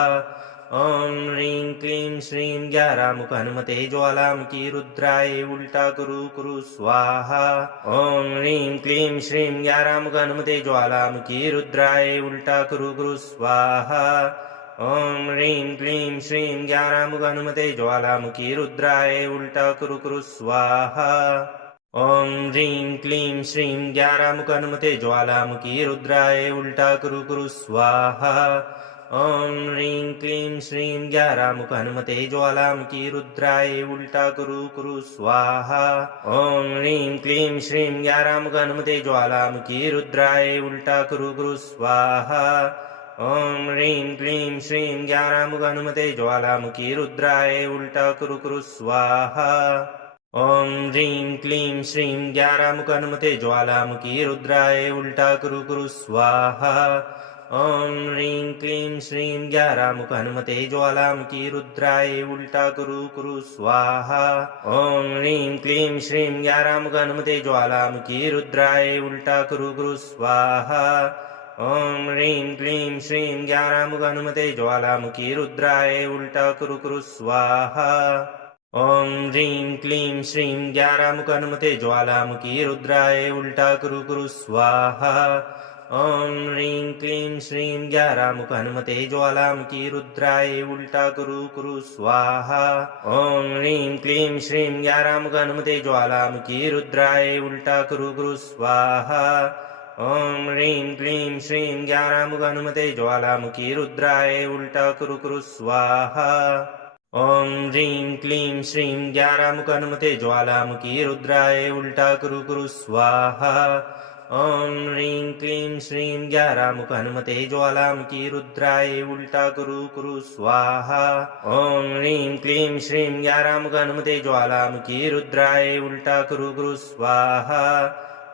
ॐ ह्रीं क्लीं श्रीं ज्ञानामुख हनुमते ज्वालामुखी रुद्राय उल्टा कुरु कुरु स्वाहा ॐ ह्रीं क्लीं श्रीं ज्ञानामुख हनुमते ज्वालामुखी रुद्राय उल्टा कुरु कुरु स्वाहा ॐ ह्रीं क्लीं श्रीं ज्ञानामुख हनुमते ज्वालामुखी रुद्राय उल्टा कुरु कुरु स्वाहा ॐ ह्रीं क्लीं श्रीं ज्ञानामुख हनुमते ज्वालामुखी रुद्राय उल्टा कुरु कुरु स्वाहा ॐ ह्रीं क्लीं श्रीं ज्ञानामुख हनुमते ज्वालामुखी रुद्राय उल्टा कुरु कुरु स्वाहा ॐ ह्रीं क्लीं श्रीं ज्ञानामुख हनुमते ज्वालामुखी रुद्राय उल्टा कुरु कुरु स्वाहा ॐ ह्रीं क्लीं श्रीं ज्ञानामुख हनुमते ज्वालामुखी रुद्राय उल्टा कुरु कुरु स्वाहा ॐ ह्रीं क्लीं श्रीं ज्ञानामुख हनुमते ज्वालामुखी रुद्राय उल्टा कुरु कुरु स्वाहा ॐ ह्रीं क्लीं श्रीं ग्यारामुख हनुमते ज्वालामुखी रुद्राय उल्टा कुरु स्वाहा ॐ ह्रीं क्लीं श्रीं ग्यारामुख हनुमते ज्वालामुखी रुद्राय उल्टा कुरु स्वाहा ॐ ह्रीं क्लीं श्रीं ग्यारामुख हनुमते ज्वालामुखी रुद्राय उल्टा कुरु स्वाहा ॐ ह्रीं क्लीं श्रीं ग्यारामुख हनुमते ज्वालामुखी रुद्राय उल्टा कुरु स्वाहा ॐ ह्रीं क्लीं श्रीं ग्यारामुख हनुमते ज्वालामुखी रुद्राय उल्टा कुरु स्वाहा ॐ ह्रीं क्लीं श्रीं ग्यारामुख हनुमते ज्वालामुखी रुद्राय उल्टा कुरु स्वाहा ॐ ह्रीं क्लीं श्रीं ग्यारामुख हनुमते ज्वालामुखी रुद्राय उल्टा कुरु स्वाहा ॐ ह्रीं क्लीं श्रीं ग्यारामुख हनुमते ज्वालामुखी रुद्राय उल्टा कुरु स्वाहा ॐ ह्रीं क्लीं श्रीं ग्यारामुख हनुमते ज्वालामुखी रुद्राय उल्टा कुरु स्वाहा ॐ ह्रीं क्लीं श्रीं ग्यारामुख हनुमते ज्वालामुखी रुद्राय उल्टा कुरु स्वाहा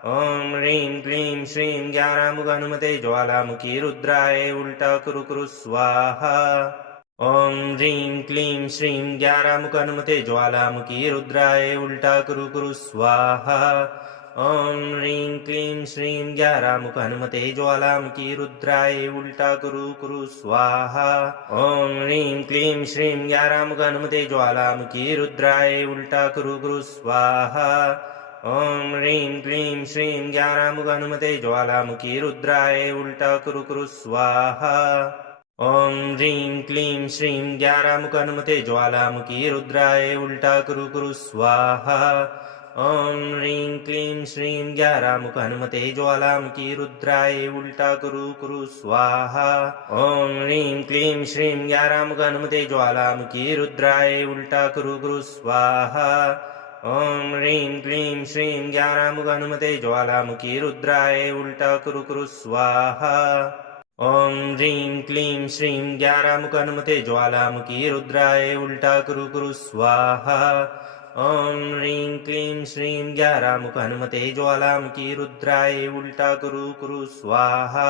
ॐ ह्रीं क्लीं श्रीं ग्यारामुख हनुमते ज्वालामुखी रुद्राय उल्टा कुरु स्वाहा ॐ ह्रीं क्लीं श्रीं ग्यारामुख हनुमते ज्वालामुखी रुद्राय उल्टा कुरु स्वाहा ॐ ह्रीं क्लीं श्रीं ग्यारामुख हनुमते ज्वालामुखी रुद्राय उल्टा कुरु स्वाहा ॐ ह्रीं क्लीं श्रीं ग्यारामुख हनुमते ज्वालामुखी रुद्राय उल्टा कुरु स्वाहा ॐ ह्रीं क्लीं श्रीं ग्यारामुख हनुमते ज्वालामुखी रुद्राय उल्टा कुरु स्वाहा ॐ ह्रीं क्लीं श्रीं ग्यारामुख हनुमते ज्वालामुखी रुद्राय उल्टा कुरु स्वाहा ॐ ह्रीं क्लीं श्रीं ग्यारामुख हनुमते ज्वालामुखी रुद्राय उल्टा कुरु स्वाहा ॐ ह्रीं क्लीं श्रीं ग्यारामुख हनुमते ज्वालामुखी रुद्राय उल्टा कुरु स्वाहा ॐ ह्रीं क्लीं श्रीं ग्यारामुख हनुमते ज्वालामुखी रुद्राय उल्टा कुरु स्वाहा ॐ ह्रीं क्लीं श्रीं ग्यारामुख हनुमते ज्वालामुखी रुद्राय उल्टा कुरु स्वाहा ॐ ह्रीं क्लीं श्रीं ग्यारामुख हनुमते ज्वालामुखी रुद्राय उल्टा कुरु स्वाहा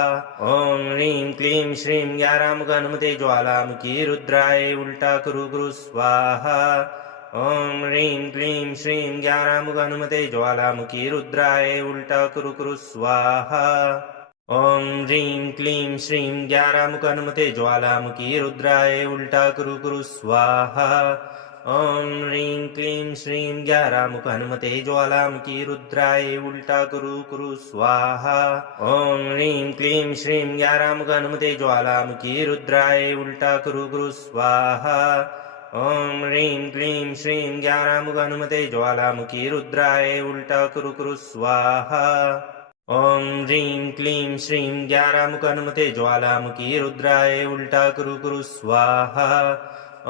ॐ ह्रीं क्लीं श्रीं ग्यारामुख हनुमते ज्वालामुखी रुद्राय उल्टा कुरु स्वाहा ॐ ह्रीं क्लीं श्रीं ग्यारामुख हनुमते ज्वालामुखी रुद्राय उल्टा कुरु स्वाहा ॐ ह्रीं क्लीं श्रीं ग्यारामुख हनुमते ज्वालामुखी रुद्राय उल्टा कुरु स्वाहा ॐ ह्रीं क्लीं श्रीं ग्यारामुख हनुमते ज्वालामुखी रुद्राय उल्टा कुरु स्वाहा ॐ ह्रीं क्लीं श्रीं ग्यारामुख हनुमते ज्वालामुखी रुद्राय उल्टा कुरु स्वाहा ॐ ह्रीं क्लीं श्रीं ग्यारामुख हनुमते ज्वालामुखी रुद्राय उल्टा कुरु स्वाहा ॐ ह्रीं क्लीं श्रीं ग्यारामुख हनुमते ज्वालामुखी रुद्राय उल्टा कुरु स्वाहा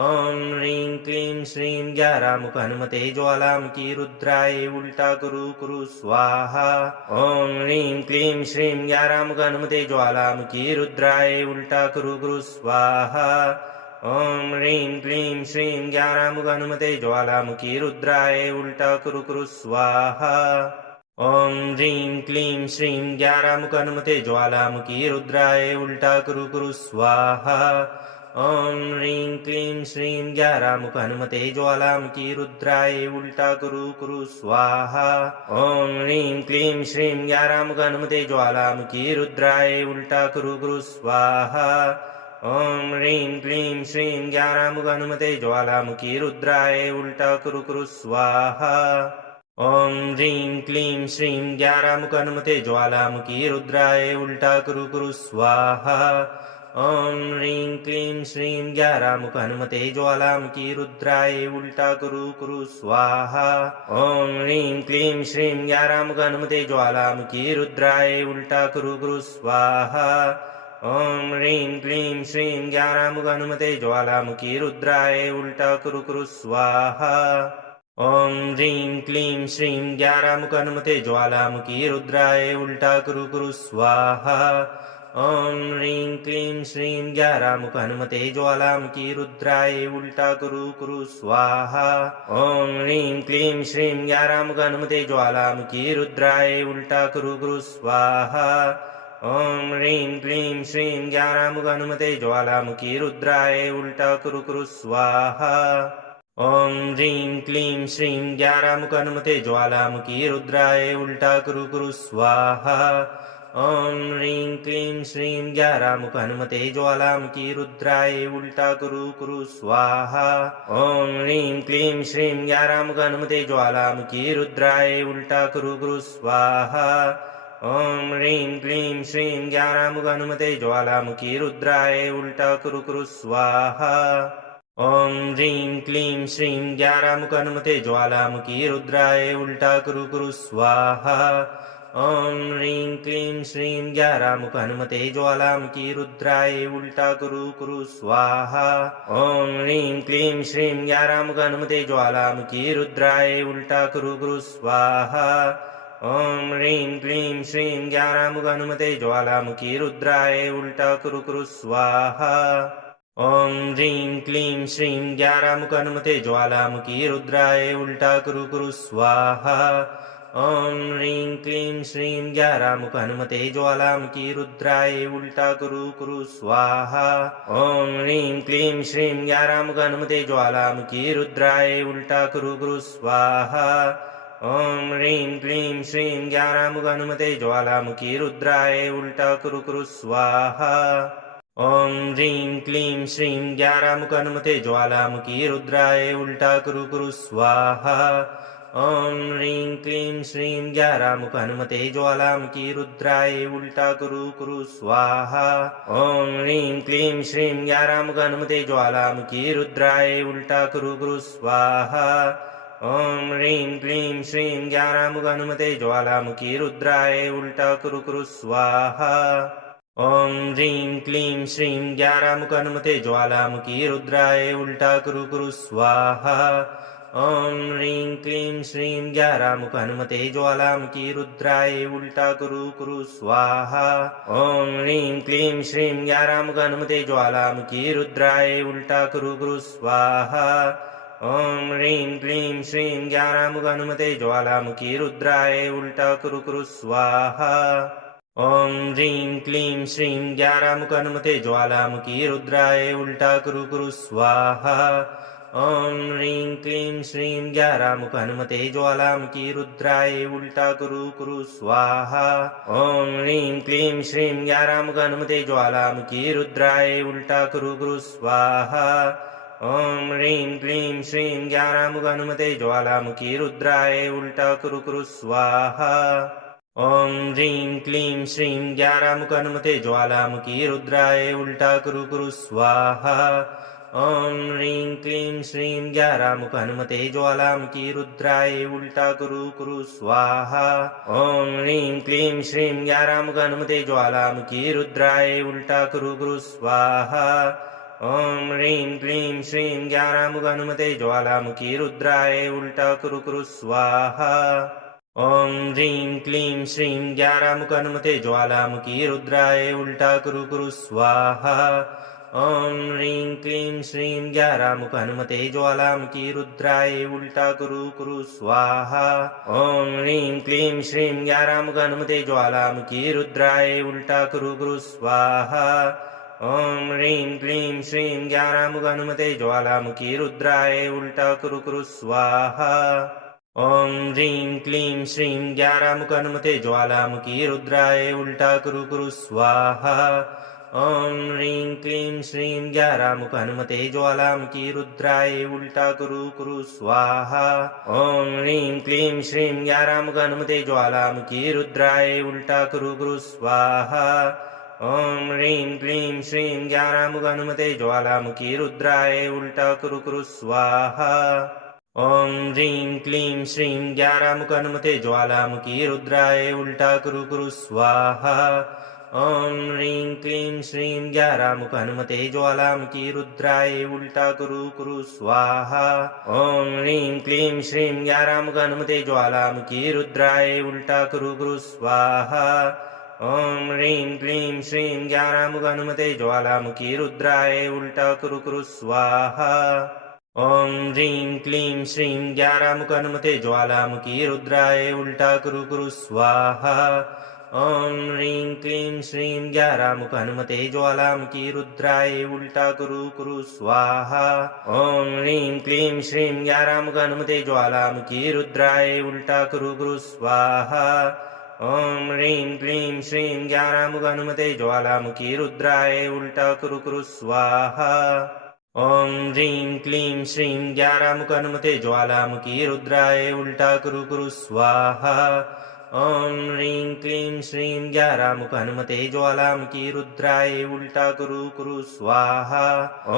ॐ ह्रीं क्लीं श्रीं ग्यारामुख हनुमते ज्वालामुखी रुद्राय उल्टा कुरु स्वाहा ॐ ह्रीं क्लीं श्रीं ग्यारामुख हनुमते ज्वालामुखी रुद्राय उल्टा कुरु स्वाहा ॐ ह्रीं क्लीं श्रीं ग्यारामुख हनुमते ज्वालामुखी रुद्राय उल्टा कुरु स्वाहा ॐ ह्रीं क्लीं श्रीं ग्यारामुख हनुमते ज्वालामुखी रुद्राय उल्टा कुरु स्वाहा ॐ ह्रीं क्लीं श्रीं ग्यारामुख हनुमते ज्वालामुखी रुद्राय उल्टा कुरु स्वाहा ॐ ह्रीं क्लीं श्रीं ग्यारामुख हनुमते ज्वालामुखी रुद्राय उल्टा कुरु स्वाहा ॐ ह्रीं क्लीं श्रीं ग्यारामुख हनुमते ज्वालामुखी रुद्राय उल्टा कुरु स्वाहा ॐ ह्रीं क्लीं श्रीं ग्यारामुख हनुमते ज्वालामुखी रुद्राय उल्टा कुरु स्वाहा ॐ ह्रीं क्लीं श्रीं ग्यारामुख हनुमते ज्वालामुखी रुद्राय उल्टा कुरु स्वाहा ॐ ह्रीं क्लीं श्रीं ग्यारामुख हनुमते ज्वालामुखी रुद्राय उल्टा कुरु स्वाहा ॐ ह्रीं क्लीं श्रीं ग्यारामुख हनुमते ज्वालामुखी रुद्राय उल्टा कुरु स्वाहा ॐ ह्रीं क्लीं श्रीं ग्यारामुख हनुमते ज्वालामुखी रुद्राय उल्टा कुरु स्वाहा ॐ ह्रीं क्लीं श्रीं ग्यारामुख हनुमते ज्वालामुखी रुद्राय उल्टा कुरु स्वाहा ॐ ह्रीं क्लीं श्रीं ग्यारामुख हनुमते ज्वालामुखी रुद्राय उल्टा कुरु स्वाहा ॐ ह्रीं क्लीं श्रीं ज्ञानामुख हनुमते ज्वालामुखी रुद्राय उल्टा कुरु कुरु स्वाहा ॐ ह्रीं क्लीं श्रीं ज्ञानामुख हनुमते ज्वालामुखी रुद्राय उल्टा कुरु कुरु स्वाहा ॐ ह्रीं क्लीं श्रीं ज्ञानामुख हनुमते ज्वालामुखी रुद्राय उल्टा कुरु कुरु स्वाहा ॐ ह्रीं क्लीं श्रीं ज्ञानामुख हनुमते ज्वालामुखी रुद्राय उल्टा कुरु कुरु स्वाहा ॐ ह्रीं क्लीं श्रीं ज्ञानामुख हनुमते ज्वालामुखी रुद्राय उल्टा कुरु कुरु स्वाहा ॐ ह्रीं क्लीं श्रीं ज्ञानामुख हनुमते ज्वालामुखी रुद्राय उल्टा कुरु कुरु स्वाहा ॐ ह्रीं क्लीं श्रीं ज्ञानामुख हनुमते ज्वालामुखी रुद्राय उल्टा कुरु कुरु स्वाहा ॐ ह्रीं क्लीं श्रीं ज्ञानामुख हनुमते ज्वालामुखी रुद्राय उल्टा कुरु कुरु स्वाहा ॐ ह्रीं क्लीं श्रीं ज्ञानामुख हनुमते ज्वालामुखी रुद्राय उल्टा कुरु कुरु स्वाहा ॐ ह्रीं क्लीं श्रीं ज्ञानामुख हनुमते ज्वालामुखी रुद्राय उल्टा कुरु कुरु स्वाहा ॐ ह्रीं क्लीं श्रीं ज्ञानामुख हनुमते ज्वालामुखी रुद्राय उल्टा कुरु कुरु स्वाहा ॐ ह्रीं क्लीं श्रीं ज्ञानामुख हनुमते ज्वालामुखी रुद्राय उल्टा कुरु कुरु स्वाहा ॐ ह्रीं क्लीं श्रीं ज्ञानामुख हनुमते ज्वालामुखी रुद्राय उल्टा कुरु कुरु स्वाहा ॐ ह्रीं क्लीं श्रीं ज्ञानामुख हनुमते ज्वालामुखी रुद्राय उल्टा कुरु कुरु स्वाहा ॐ ह्रीं क्लीं श्रीं ज्ञानामुख हनुमते ज्वालामुखी रुद्राय उल्टा कुरु कुरु स्वाहा ॐ ह्रीं क्लीं श्रीं ज्ञानामुख हनुमते ज्वालामुखी रुद्राय उल्टा कुरु कुरु स्वाहा ॐ ह्रीं क्लीं श्रीं ज्ञानामुख हनुमते ज्वालामुखी रुद्राय उल्टा कुरु कुरु स्वाहा ॐ ह्रीं क्लीं श्रीं ज्ञानामुख हनुमते ज्वालामुखी रुद्राय उल्टा कुरु कुरु स्वाहा ॐ ह्रीं क्लीं श्रीं ज्ञानामुख हनुमते ज्वालामुखी रुद्राय उल्टा कुरु कुरु स्वाहा ॐ ह्रीं क्लीं श्रीं ज्ञानामुख हनुमते ज्वालामुखी रुद्राय उल्टा कुरु कुरु स्वाहा ॐ ह्रीं क्लीं श्रीं ज्ञानामुख हनुमते ज्वालामुखी रुद्राय उल्टा कुरु कुरु स्वाहा ॐ ह्रीं क्लीं श्रीं ज्ञानामुख हनुमते ज्वालामुखी रुद्राय उल्टा कुरु कुरु स्वाहा ॐ ह्रीं क्लीं श्रीं ज्ञानामुख हनुमते ज्वालामुखी रुद्राय उल्टा कुरु कुरु स्वाहा ॐ ह्रीं क्लीं श्रीं ज्ञानामुख हनुमते ज्वालामुखी रुद्राय उल्टा कुरु कुरु स्वाहा ॐ ह्रीं क्लीं श्रीं ज्ञानामुख हनुमते ज्वालामुखी रुद्राय उल्टा कुरु कुरु स्वाहा ॐ ह्रीं क्लीं श्रीं ज्ञानामुख हनुमते ज्वालामुखी रुद्राय उल्टा कुरु कुरु स्वाहा ॐ ह्रीं क्लीं श्रीं ज्ञानामुख हनुमते ज्वालामुखी रुद्राय उल्टा कुरु कुरु स्वाहा ॐ ह्रीं क्लीं श्रीं ज्ञानामुख हनुमते ज्वालामुखी रुद्राय उल्टा कुरु कुरु स्वाहा ॐ ह्रीं क्लीं श्रीं ज्ञानामुख हनुमते ज्वालामुखी रुद्राय उल्टा कुरु कुरु स्वाहा ॐ ह्रीं क्लीं श्रीं ज्ञानामुख हनुमते ज्वालामुखी रुद्राय उल्टा कुरु कुरु स्वाहा ॐ ह्रीं क्लीं श्रीं ज्ञानामुख हनुमते ज्वालामुखी रुद्राय उल्टा कुरु कुरु स्वाहा ॐ ह्रीं क्लीं श्रीं ज्ञानामुख हनुमते ज्वालामुखी रुद्राय उल्टा कुरु कुरु स्वाहा ॐ ह्रीं क्लीं श्रीं ज्ञानामुख हनुमते ज्वालामुखी रुद्राय उल्टा कुरु कुरु स्वाहा ॐ ह्रीं क्लीं श्रीं ज्ञानामुख हनुमते ज्वालामुखी रुद्राय उल्टा कुरु कुरु स्वाहा ॐ ह्रीं क्लीं श्रीं ज्ञानामुख हनुमते ज्वालामुखी रुद्राय उल्टा कुरु कुरु स्वाहा ॐ ह्रीं क्लीं श्रीं ज्ञानामुख हनुमते ज्वालामुखी रुद्राय उल्टा कुरु कुरु स्वाहा ॐ ह्रीं क्लीं श्रीं ज्ञानामुख हनुमते ज्वालामुखी रुद्राय उल्टा कुरु कुरु स्वाहा ॐ ह्रीं क्लीं श्रीं ज्ञानामुख हनुमते ज्वालामुखी रुद्राय उल्टा कुरु कुरु स्वाहा ॐ ह्रीं क्लीं श्रीं ज्ञानामुख हनुमते ज्वालामुखी रुद्राय उल्टा कुरु कुरु स्वाहा ॐ ह्रीं क्लीं श्रीं ज्ञानामुख हनुमते ज्वालामुखी रुद्राय उल्टा कुरु कुरु स्वाहा ॐ ह्रीं क्लीं श्रीं ज्ञानामुख हनुमते ज्वालामुखी रुद्राय उल्टा कुरु कुरु स्वाहा ॐ ह्रीं क्लीं श्रीं ज्ञानामुख हनुमते ज्वालामुखी रुद्राय उल्टा कुरु कुरु स्वाहा ॐ ह्रीं क्लीं श्रीं ग्यारामुख हनुमते ज्वालामुखी रुद्राय उल्टा कुरु स्वाहा ॐ ह्रीं क्लीं श्रीं ग्यारामुख हनुमते ज्वालामुखी रुद्राय उल्टा कुरु स्वाहा ॐ ह्रीं क्लीं श्रीं ग्यारामुख हनुमते ज्वालामुखी रुद्राय उल्टा कुरु स्वाहा ॐ ह्रीं क्लीं श्रीं ग्यारामुख हनुमते ज्वालामुखी रुद्राय उल्टा कुरु स्वाहा ॐ ह्रीं क्लीं श्रीं ग्यारामुख हनुमते ज्वालामुखी रुद्राय उल्टा कुरु स्वाहा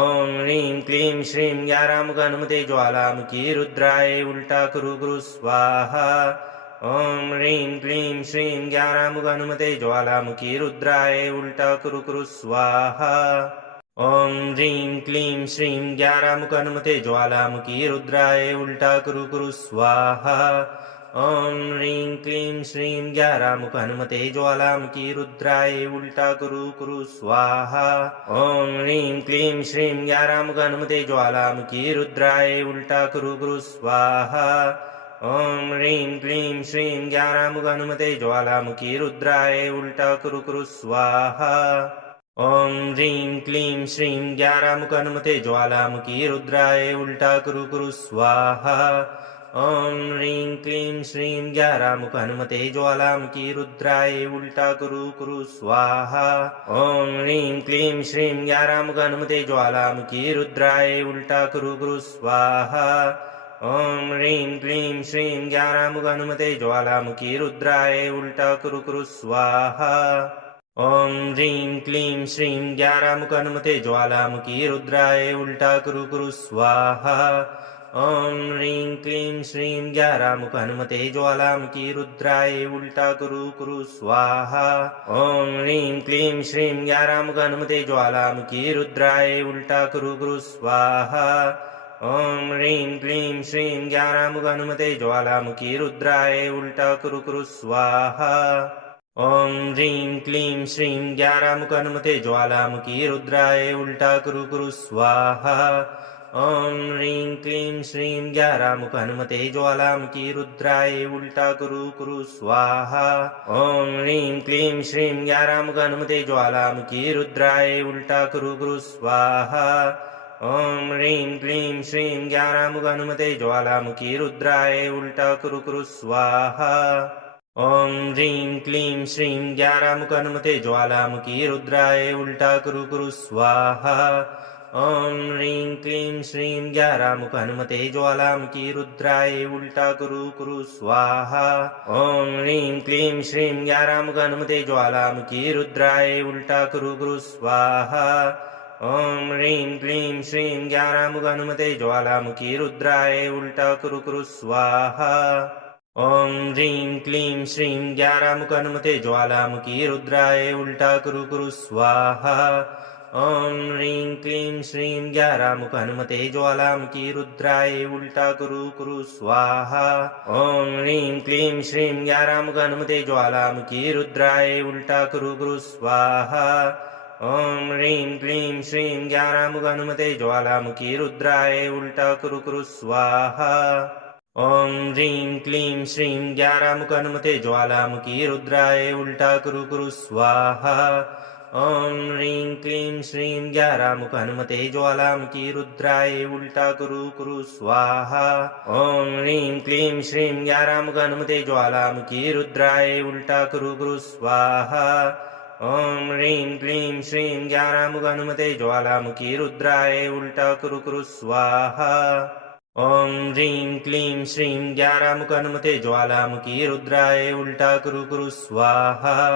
ॐ ह्रीं क्लीं श्रीं ग्यारामुख हनुमते ज्वालामुखी रुद्राय उल्टा कुरु स्वाहा ॐ ह्रीं क्लीं श्रीं ग्यारामुख हनुमते ज्वालामुखी रुद्राय उल्टा कुरु स्वाहा ॐ ह्रीं क्लीं श्रीं ग्यारामुख हनुमते ज्वालामुखी रुद्राय उल्टा कुरु स्वाहा ॐ ह्रीं क्लीं श्रीं ग्यारामुख हनुमते ज्वालामुखी रुद्राय उल्टा कुरु स्वाहा ॐ ह्रीं क्लीं श्रीं ग्यारामुख हनुमते ज्वालामुखी रुद्राय उल्टा कुरु स्वाहा ॐ ह्रीं क्लीं श्रीं ग्यारामुख हनुमते ज्वालामुखी रुद्राय उल्टा कुरु स्वाहा ॐ ह्रीं क्लीं श्रीं ग्यारामुख हनुमते ज्वालामुखी रुद्राय उल्टा कुरु स्वाहा ॐ ह्रीं क्लीं श्रीं ग्यारामुख हनुमते ज्वालामुखी रुद्राय उल्टा कुरु स्वाहा ॐ ह्रीं क्लीं श्रीं ग्यारामुख हनुमते ज्वालामुखी रुद्राय उल्टा कुरु स्वाहा ॐ ह्रीं क्लीं श्रीं ग्यारामुख हनुमते ज्वालामुखी रुद्राय उल्टा कुरु स्वाहा ॐ ह्रीं क्लीं श्रीं ग्यारामुख हनुमते ज्वालामुखी रुद्राय उल्टा कुरु स्वाहा ॐ ह्रीं क्लीं श्रीं ग्यारामुख हनुमते ज्वालामुखी रुद्राय उल्टा कुरु स्वाहा ॐ ह्रीं क्लीं श्रीं ग्यारामुख हनुमते ज्वालामुखी रुद्राय उल्टा कुरु स्वाहा ॐ ह्रीं क्लीं श्रीं ग्यारामुख हनुमते ज्वालामुखी रुद्राय उल्टा कुरु स्वाहा ॐ ह्रीं क्लीं श्रीं ग्यारामुख हनुमते ज्वालामुखी रुद्राय उल्टा कुरु स्वाहा ॐ ह्रीं क्लीं श्रीं ग्यारामुख हनुमते ज्वालामुखी रुद्राय उल्टा कुरु स्वाहा ॐ ह्रीं क्लीं श्रीं ग्यारामुख हनुमते ज्वालामुखी रुद्राय उल्टा कुरु स्वाहा ॐ ह्रीं क्लीं श्रीं ग्यारामुख हनुमते ज्वालामुखी रुद्राय उल्टा कुरु स्वाहा ॐ ह्रीं क्लीं श्रीं ग्यारामुख हनुमते ज्वालामुखी रुद्राय उल्टा कुरु स्वाहा ॐ ह्रीं क्लीं श्रीं ग्यारामुख हनुमते ज्वालामुखी रुद्राय उल्टा कुरु स्वाहा ॐ ह्रीं क्लीं श्रीं ग्यारामुख हनुमते ज्वालामुखी रुद्राय उल्टा कुरु स्वाहा ॐ ह्रीं क्लीं श्रीं ग्यारामुख हनुमते ज्वालामुखी रुद्राय उल्टा कुरु स्वाहा ॐ ह्रीं क्लीं श्रीं ग्यारामुख हनुमते ज्वालामुखी रुद्राय उल्टा कुरु स्वाहा ॐ ह्रीं क्लीं श्रीं ग्यारामुख हनुमते ज्वालामुखी रुद्राय उल्टा कुरु स्वाहा ॐ ह्रीं क्लीं श्रीं ग्यारामुख हनुमते ज्वालामुखी रुद्राय उल्टा कुरु स्वाहा ॐ ह्रीं क्लीं श्रीं ग्यारामुख हनुमते ज्वालामुखी रुद्राय उल्टा कुरु स्वाहा ॐ ह्रीं क्लीं श्रीं ग्यारामुख हनुमते ज्वालामुखी रुद्राय उल्टा कुरु स्वाहा ॐ ह्रीं क्लीं श्रीं ग्यारामुख हनुमते ज्वालामुखी रुद्राय उल्टा कुरु स्वाहा ॐ ह्रीं क्लीं श्रीं ग्यारामुख हनुमते ज्वालामुखी रुद्राय उल्टा कुरु स्वाहा ॐ ह्रीं क्लीं श्रीं ग्यारामुख हनुमते ज्वालामुखी रुद्राय उल्टा कुरु स्वाहा ॐ ह्रीं क्लीं श्रीं ग्यारामुख हनुमते ज्वालामुखी रुद्राय उल्टा कुरु स्वाहा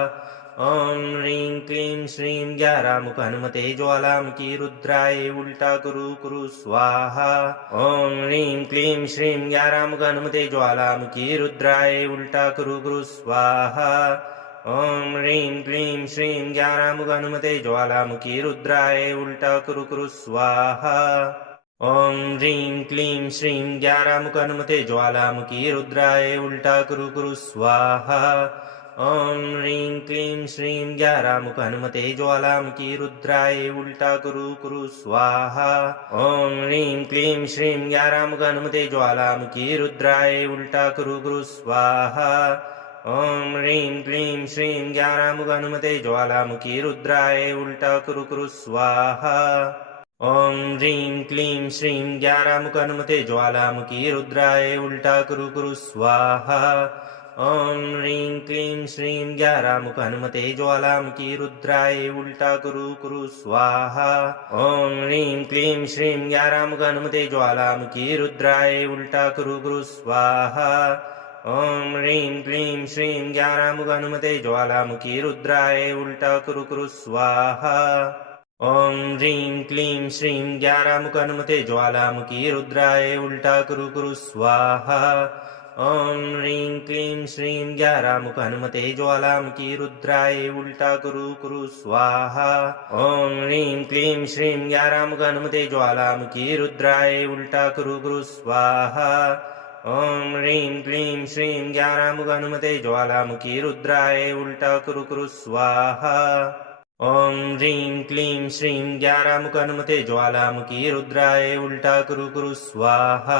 ॐ ह्रीं क्लीं श्रीं ग्यारामुख हनुमते ज्वालामुखी रुद्राय उल्टा कुरु स्वाहा ॐ ह्रीं क्लीं श्रीं ग्यारामुख हनुमते ज्वालामुखी रुद्राय उल्टा कुरु स्वाहा ॐ ह्रीं क्लीं श्रीं ग्यारामुख हनुमते ज्वालामुखी रुद्राय उल्टा कुरु स्वाहा ॐ ह्रीं क्लीं श्रीं ग्यारामुख हनुमते ज्वालामुखी रुद्राय उल्टा कुरु स्वाहा ॐ ह्रीं क्लीं श्रीं ग्यारामुख हनुमते ज्वालामुखी रुद्राय उल्टा कुरु स्वाहा ॐ ह्रीं क्लीं श्रीं ग्यारामुख हनुमते ज्वालामुखी रुद्राय उल्टा कुरु स्वाहा ॐ ह्रीं क्लीं श्रीं ज्ञानामुख हनुमते ज्वालामुखी रुद्राय उल्टा कुरु कुरु स्वाहा ॐ ह्रीं क्लीं श्रीं ज्ञानामुख हनुमते ज्वालामुखी रुद्राय उल्टा कुरु कुरु स्वाहा ॐ ह्रीं क्लीं श्रीं ज्ञानामुख हनुमते ज्वालामुखी रुद्राय उल्टा कुरु कुरु स्वाहा ॐ ह्रीं क्लीं श्रीं ज्ञानामुख हनुमते ज्वालामुखी रुद्राय उल्टा कुरु कुरु स्वाहा ॐ ह्रीं क्लीं श्रीं ज्ञानामुख हनुमते ज्वालामुखी रुद्राय उल्टा कुरु कुरु स्वाहा ॐ ह्रीं क्लीं श्रीं ज्ञानामुख हनुमते ज्वालामुखी रुद्राय उल्टा कुरु कुरु स्वाहा ॐ ह्रीं क्लीं श्रीं ज्ञानामुख हनुमते ज्वालामुखी रुद्राय उल्टा कुरु कुरु स्वाहा ॐ ह्रीं क्लीं श्रीं ज्ञानामुख हनुमते ज्वालामुखी रुद्राय उल्टा कुरु कुरु स्वाहा ॐ ह्रीं क्लीं श्रीं ज्ञानामुख हनुमते ज्वालामुखी रुद्राय उल्टा कुरु कुरु स्वाहा ॐ ह्रीं क्लीं श्रीं ज्ञानामुख हनुमते ज्वालामुखी रुद्राय उल्टा कुरु कुरु स्वाहा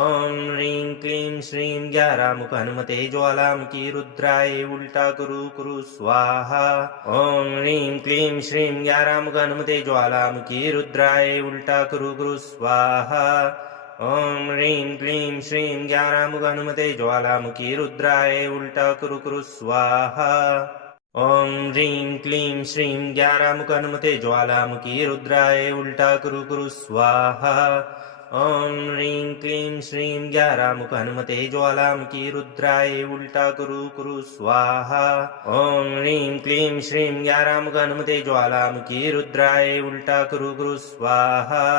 ॐ ह्रीं क्लीं श्रीं ज्ञानामुख हनुमते ज्वालामुखी रुद्राय उल्टा कुरु कुरु स्वाहा ॐ ह्रीं क्लीं श्रीं ज्ञानामुख हनुमते ज्वालामुखी रुद्राय उल्टा कुरु कुरु स्वाहा ॐ ह्रीं क्लीं श्रीं ज्ञानामुख हनुमते ज्वालामुखी रुद्राय उल्टा कुरु कुरु स्वाहा ॐ ह्रीं क्लीं श्रीं ज्ञानामुख हनुमते ज्वालामुखी रुद्राय उल्टा कुरु कुरु स्वाहा ॐ ह्रीं क्लीं श्रीं ज्ञानामुख हनुमते ज्वालामुखी रुद्राय उल्टा कुरु कुरु स्वाहा ॐ ह्रीं क्लीं श्रीं ज्ञानामुख हनुमते ज्वालामुखी रुद्राय उल्टा कुरु कुरु स्वाहा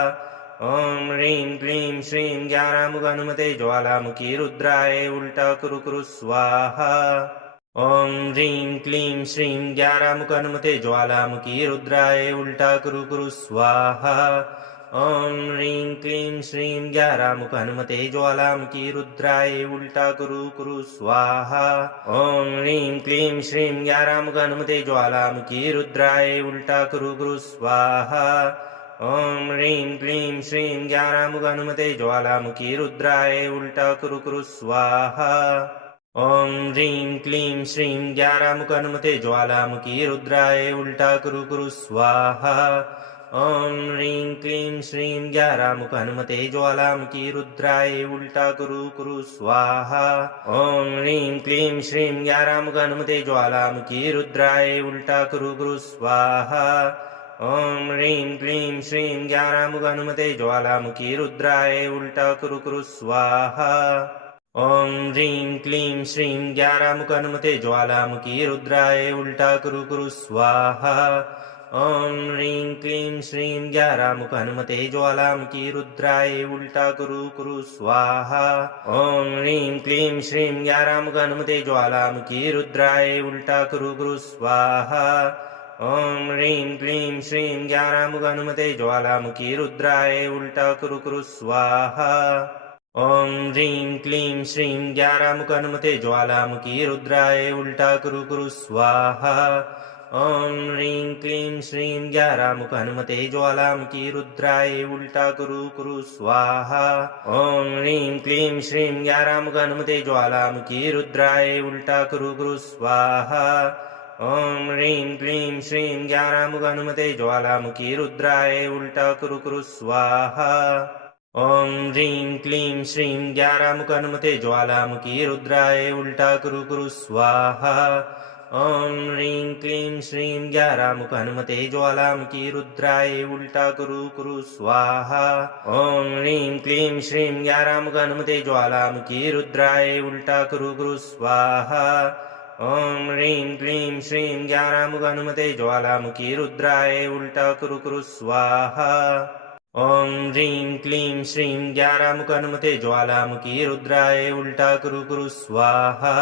ॐ ह्रीं क्लीं श्रीं ज्ञानामुख हनुमते ज्वालामुखी रुद्राय उल्टा कुरु कुरु स्वाहा ॐ ह्रीं क्लीं श्रीं ज्ञानामुख हनुमते ज्वालामुखी रुद्राय उल्टा कुरु कुरु स्वाहा ॐ ह्रीं क्लीं श्रीं ज्ञानामुख हनुमते ज्वालामुखी रुद्राय उल्टा कुरु कुरु स्वाहा ॐ ह्रीं क्लीं श्रीं ज्ञानामुख हनुमते ज्वालामुखी रुद्राय उल्टा कुरु कुरु स्वाहा ॐ ह्रीं क्लीं श्रीं ज्ञानामुख हनुमते ज्वालामुखी रुद्राय उल्टा कुरु कुरु स्वाहा ॐ ह्रीं क्लीं श्रीं ज्ञानामुख हनुमते ज्वालामुखी रुद्राय उल्टा कुरु कुरु स्वाहा ॐ ह्रीं क्लीं श्रीं ज्ञानामुख हनुमते ज्वालामुखी रुद्राय उल्टा कुरु कुरु स्वाहा ॐ ह्रीं क्लीं श्रीं ज्ञानामुख हनुमते ज्वालामुखी रुद्राय उल्टा कुरु कुरु स्वाहा ॐ ह्रीं क्लीं श्रीं ज्ञानामुख हनुमते ज्वालामुखी रुद्राय उल्टा कुरु कुरु स्वाहा ॐ ह्रीं क्लीं श्रीं ज्ञानामुख हनुमते ज्वालामुखी रुद्राय उल्टा कुरु कुरु स्वाहा ॐ ह्रीं क्लीं श्रीं ज्ञानामुख हनुमते ज्वालामुखी रुद्राय उल्टा कुरु कुरु स्वाहा ॐ ह्रीं क्लीं श्रीं ज्ञानामुख हनुमते ज्वालामुखी रुद्राय उल्टा कुरु कुरु स्वाहा ॐ ह्रीं क्लीं श्रीं ज्ञानामुख हनुमते ज्वालामुखी रुद्राय उल्टा कुरु कुरु स्वाहा ॐ ह्रीं क्लीं श्रीं ज्ञानामुख हनुमते ज्वालामुखी रुद्राय उल्टा कुरु कुरु स्वाहा ॐ ह्रीं क्लीं श्रीं ज्ञानामुख हनुमते ज्वालामुखी रुद्राय उल्टा कुरु कुरु स्वाहा ॐ ह्रीं क्लीं श्रीं ज्ञानामुख हनुमते ज्वालामुखी रुद्राय उल्टा कुरु कुरु स्वाहा ॐ ह्रीं क्लीं श्रीं ज्ञानामुख हनुमते ज्वालामुखी रुद्राय उल्टा कुरु कुरु स्वाहा ॐ ह्रीं क्लीं श्रीं ज्ञानामुख हनुमते ज्वालामुखी रुद्राय उल्टा कुरु कुरु स्वाहा ॐ ह्रीं क्लीं श्रीं ज्ञानामुख हनुमते ज्वालामुखी रुद्राय उल्टा कुरु कुरु स्वाहा ॐ ह्रीं क्लीं श्रीं ज्ञानामुख हनुमते ज्वालामुखी रुद्राय उल्टा कुरु कुरु स्वाहा ॐ ह्रीं क्लीं श्रीं ज्ञानामुख हनुमते ज्वालामुखी रुद्राय उल्टा कुरु कुरु स्वाहा ॐ ह्रीं क्लीं श्रीं ज्ञानामुख हनुमते ज्वालामुखी रुद्राय उल्टा कुरु कुरु स्वाहा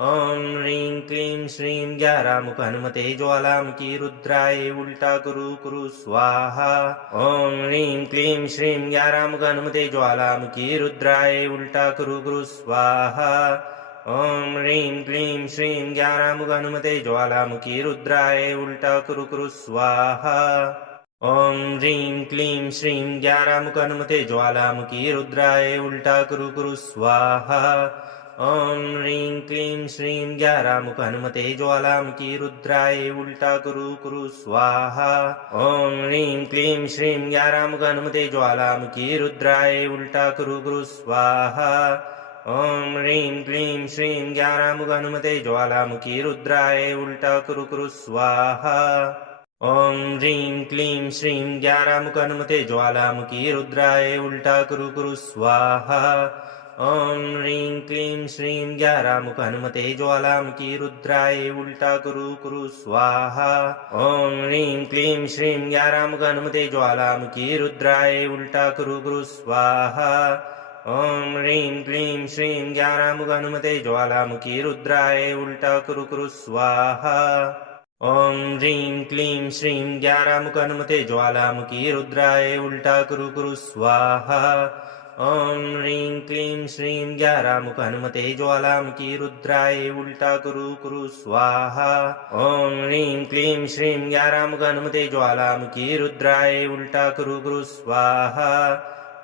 ॐ ह्रीं क्लीं श्रीं ज्ञानामुख हनुमते ज्वालामुखी रुद्राय उल्टा कुरु कुरु स्वाहा ॐ ह्रीं क्लीं श्रीं ज्ञानामुख हनुमते ज्वालामुखी रुद्राय उल्टा कुरु कुरु स्वाहा ॐ ह्रीं क्लीं श्रीं ज्ञानामुख हनुमते ज्वालामुखी रुद्राय उल्टा कुरु कुरु स्वाहा ॐ ह्रीं क्लीं श्रीं ज्ञानामुख हनुमते ज्वालामुखी रुद्राय उल्टा कुरु कुरु स्वाहा ॐ ह्रीं क्लीं श्रीं ग्यारामुख हनुमते ज्वालामुखी रुद्राय उल्टा कुरु स्वाहा ॐ ह्रीं क्लीं श्रीं ग्यारामुख हनुमते ज्वालामुखी रुद्राय उल्टा कुरु स्वाहा ॐ ह्रीं क्लीं श्रीं ग्यारामुख हनुमते ज्वालामुखी रुद्राय उल्टा कुरु स्वाहा ॐ ह्रीं क्लीं श्रीं ग्यारामुख हनुमते ज्वालामुखी रुद्राय उल्टा कुरु स्वाहा ॐ ह्रीं क्लीं श्रीं ग्यारामुख हनुमते ज्वालामुखी रुद्राय उल्टा कुरु स्वाहा ॐ ह्रीं क्लीं श्रीं ग्यारामुख हनुमते ज्वालामुखी रुद्राय उल्टा कुरु स्वाहा ॐ ह्रीं क्लीं श्रीं ग्यारामुख हनुमते ज्वालामुखी रुद्राय उल्टा कुरु स्वाहा ॐ ह्रीं क्लीं श्रीं ग्यारामुख हनुमते ज्वालामुखी रुद्राय उल्टा कुरु स्वाहा ॐ ह्रीं क्लीं श्रीं ग्यारामुख हनुमते ज्वालामुखी रुद्राय उल्टा कुरु स्वाहा ॐ ह्रीं क्लीं श्रीं ग्यारामुख हनुमते ज्वालामुखी रुद्राय उल्टा कुरु स्वाहा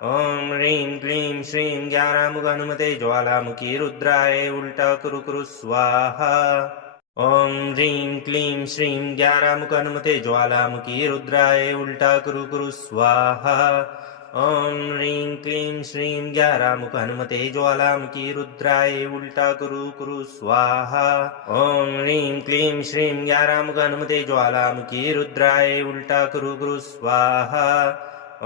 ॐ ह्रीं क्लीं श्रीं ग्यारामुख हनुमते ज्वालामुखी रुद्राय उल्टा कुरु स्वाहा ॐ ह्रीं क्लीं श्रीं ग्यारामुख हनुमते ज्वालामुखी रुद्राय उल्टा कुरु स्वाहा ॐ ह्रीं क्लीं श्रीं ग्यारामुख हनुमते ज्वालामुखी रुद्राय उल्टा कुरु स्वाहा ॐ ह्रीं क्लीं श्रीं ग्यारामुख हनुमते ज्वालामुखी रुद्राय उल्टा कुरु स्वाहा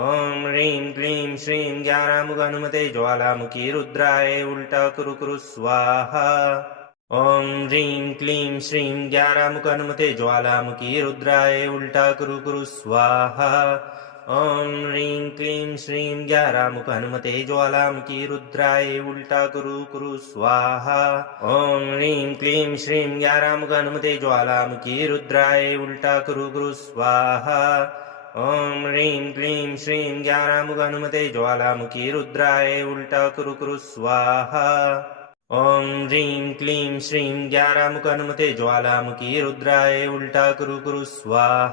ॐ ह्रीं क्लीं श्रीं ग्यारामुख हनुमते ज्वालामुखी रुद्राय उल्टा कुरु स्वाहा ॐ ह्रीं क्लीं श्रीं ग्यारामुख हनुमते ज्वालामुखी रुद्राय उल्टा कुरु स्वाहा ॐ ह्रीं क्लीं श्रीं ग्यारामुख हनुमते ज्वालामुखी रुद्राय उल्टा कुरु स्वाहा ॐ ह्रीं क्लीं श्रीं ग्यारामुख हनुमते ज्वालामुखी रुद्राय उल्टा कुरु स्वाहा ॐ ह्रीं क्लीं श्रीं ग्यारामुख हनुमते ज्वालामुखी रुद्राय उल्टा कुरु स्वाहा ॐ ह्रीं क्लीं श्रीं ग्यारामुख हनुमते ज्वालामुखी रुद्राय उल्टा कुरु स्वाहा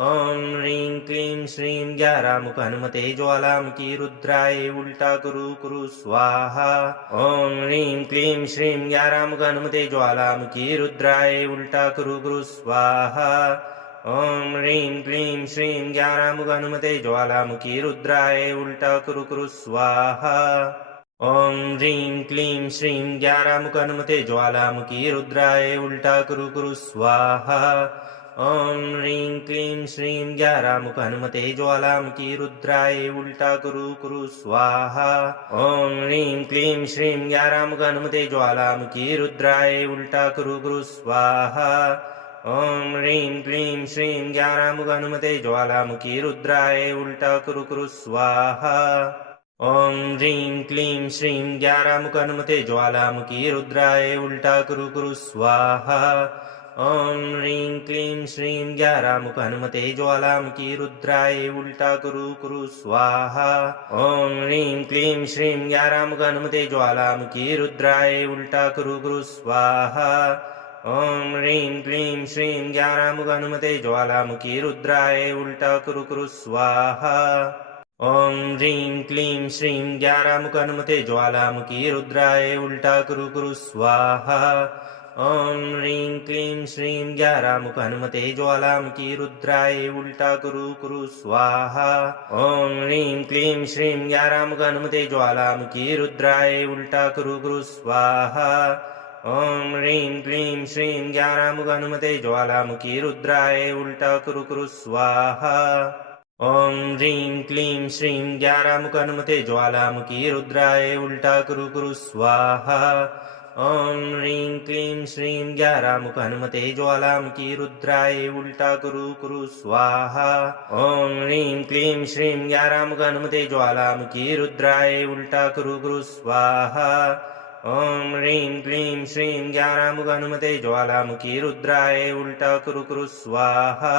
ॐ ह्रीं क्लीं श्रीं ग्यारामुख हनुमते ज्वालामुखी रुद्राय उल्टा कुरु स्वाहा ॐ ह्रीं क्लीं श्रीं ग्यारामुख हनुमते ज्वालामुखी रुद्राय उल्टा कुरु स्वाहा ॐ ह्रीं क्लीं श्रीं ग्यारामुख हनुमते ज्वालामुखी रुद्राय उल्टा कुरु स्वाहा ॐ ह्रीं क्लीं श्रीं ग्यारामुख हनुमते ज्वालामुखी रुद्राय उल्टा कुरु स्वाहा ॐ ह्रीं क्लीं श्रीं ग्यारामुख हनुमते ज्वालामुखी रुद्राय उल्टा कुरु स्वाहा ॐ ह्रीं क्लीं श्रीं ग्यारामुख हनुमते ज्वालामुखी रुद्राय उल्टा कुरु स्वाहा ॐ ह्रीं क्लीं श्रीं ग्यारामुख हनुमते ज्वालामुखी रुद्राय उल्टा कुरु स्वाहा ॐ ह्रीं क्लीं श्रीं ग्यारामुख हनुमते ज्वालामुखी रुद्राय उल्टा कुरु स्वाहा ॐ ह्रीं क्लीं श्रीं ग्यारामुख हनुमते ज्वालामुखी रुद्राय उल्टा कुरु स्वाहा ॐ ह्रीं क्लीं श्रीं ग्यारामुख हनुमते ज्वालामुखी रुद्राय उल्टा कुरु स्वाहा ॐ ह्रीं क्लीं श्रीं ग्यारामुख हनुमते ज्वालामुखी रुद्राय उल्टा कुरु स्वाहा ॐ ह्रीं क्लीं श्रीं ग्यारामुख हनुमते ज्वालामुखी रुद्राय उल्टा कुरु स्वाहा ॐ ह्रीं क्लीं श्रीं ग्यारामुख हनुमते ज्वालामुखी रुद्राय उल्टा कुरु स्वाहा ॐ ह्रीं क्लीं श्रीं ग्यारामुख हनुमते ज्वालामुखी रुद्राय उल्टा कुरु स्वाहा ॐ ह्रीं क्लीं श्रीं ग्यारामुख हनुमते ज्वालामुखी रुद्राय उल्टा कुरु स्वाहा ॐ ह्रीं क्लीं श्रीं ग्यारामुख हनुमते ज्वालामुखी रुद्राय उल्टा कुरु स्वाहा ॐ ह्रीं क्लीं श्रीं ग्यारामुख हनुमते ज्वालामुखी रुद्राय उल्टा कुरु स्वाहा ॐ ह्रीं क्लीं श्रीं ग्यारामुख हनुमते ज्वालामुखी रुद्राय उल्टा कुरु स्वाहा ॐ ह्रीं क्लीं श्रीं ग्यारामुख हनुमते ज्वालामुखी रुद्राय उल्टा कुरु स्वाहा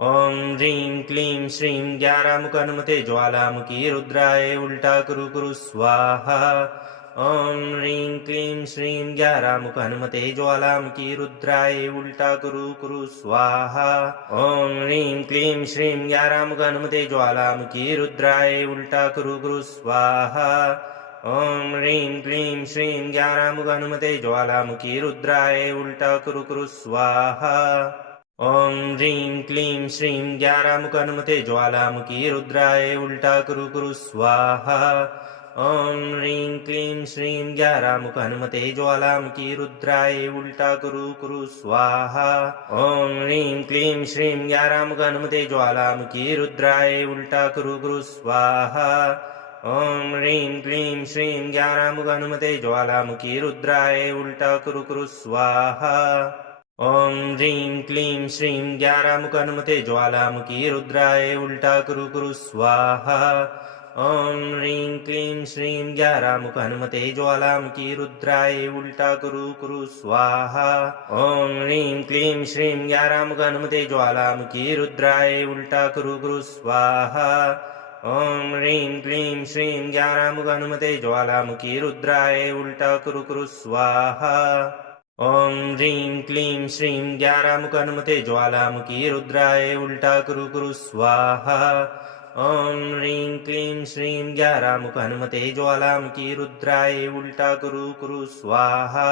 ॐ ह्रीं क्लीं श्रीं ग्यारामुख हनुमते ज्वालामुखी रुद्राय उल्टा कुरु स्वाहा ॐ ह्रीं क्लीं श्रीं ग्यारामुख हनुमते ज्वालामुखी रुद्राय उल्टा कुरु स्वाहा ॐ ह्रीं क्लीं श्रीं ग्यारामुख हनुमते ज्वालामुखी रुद्राय उल्टा कुरु स्वाहा ॐ ह्रीं क्लीं श्रीं ज्ञारामुख हनुमते ज्वालामुखी रुद्राय उल्टा कुरु कुरु स्वाहा ॐ ह्रीं क्लीं श्रीं ज्ञारामुख हनुमते ज्वालामुखी रुद्राय उल्टा कुरु कुरु स्वाहा ॐ ह्रीं क्लीं श्रीं ज्ञारामुख हनुमते ज्वालामुखी रुद्राय उल्टा कुरु कुरु स्वाहा ॐ ह्रीं क्लीं श्रीं ज्ञारामुख हनुमते ज्वालामुखी रुद्राय उल्टा कुरु कुरु स्वाहा ॐ ह्रीं क्लीं श्रीं ज्ञारामुख हनुमते ज्वालामुखी रुद्राय उल्टा कुरु कुरु स्वाहा ॐ ह्रीं क्लीं श्रीं ज्ञारामुख हनुमते ज्वालामुखी रुद्राय उल्टा कुरु कुरु स्वाहा ॐ ह्रीं क्लीं श्रीं ज्ञारामुख हनुमते ज्वालामुखी रुद्राय उल्टा कुरु कुरु स्वाहा ॐ ह्रीं क्लीं श्रीं ज्ञारामुख हनुमते ज्वालामुखी रुद्राय उल्टा कुरु कुरु स्वाहा ॐ ह्रीं क्लीं श्रीं ज्ञारामुख हनुमते ज्वालामुखी रुद्राय उल्टा कुरु कुरु स्वाहा ॐ ह्रीं क्लीं श्रीं ज्ञारामुख हनुमते ज्वालामुखी रुद्राय उल्टा कुरु कुरु स्वाहा ॐ ह्रीं क्लीं श्रीं ज्ञारामुख हनुमते ज्वालामुखी रुद्राय उल्टा कुरु कुरु स्वाहा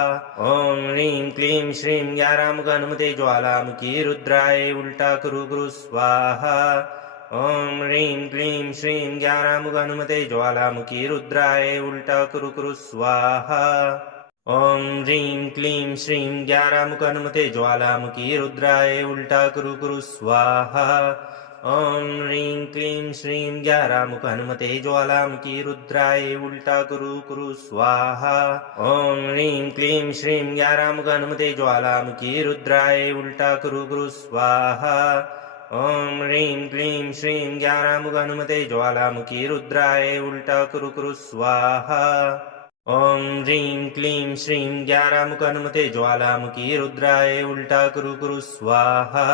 ॐ ह्रीं क्लीं श्रीं ज्ञारामुख हनुमते ज्वालामुखी रुद्राय उल्टा कुरु कुरु स्वाहा ॐ ह्रीं क्लीं श्रीं ज्ञारामुख हनुमते ज्वालामुखी रुद्राय उल्टा कुरु कुरु स्वाहा ॐ ह्रीं क्लीं श्रीं ज्ञारामुख हनुमते ज्वालामुखी रुद्राय उल्टा कुरु कुरु स्वाहा ॐ ह्रीं क्लीं श्रीं ज्ञारामुख हनुमते ज्वालामुखी रुद्राय उल्टा कुरु कुरु स्वाहा ॐ ह्रीं क्लीं श्रीं ज्ञारामुख हनुमते ज्वालामुखी रुद्राय उल्टा कुरु कुरु स्वाहा ॐ ह्रीं क्लीं श्रीं ज्ञारामुख हनुमते ज्वालामुखी रुद्राय उल्टा कुरु कुरु स्वाहा ॐ ह्रीं क्लीं श्रीं ज्ञारामुख हनुमते ज्वालामुखी रुद्राय उल्टा कुरु कुरु स्वाहा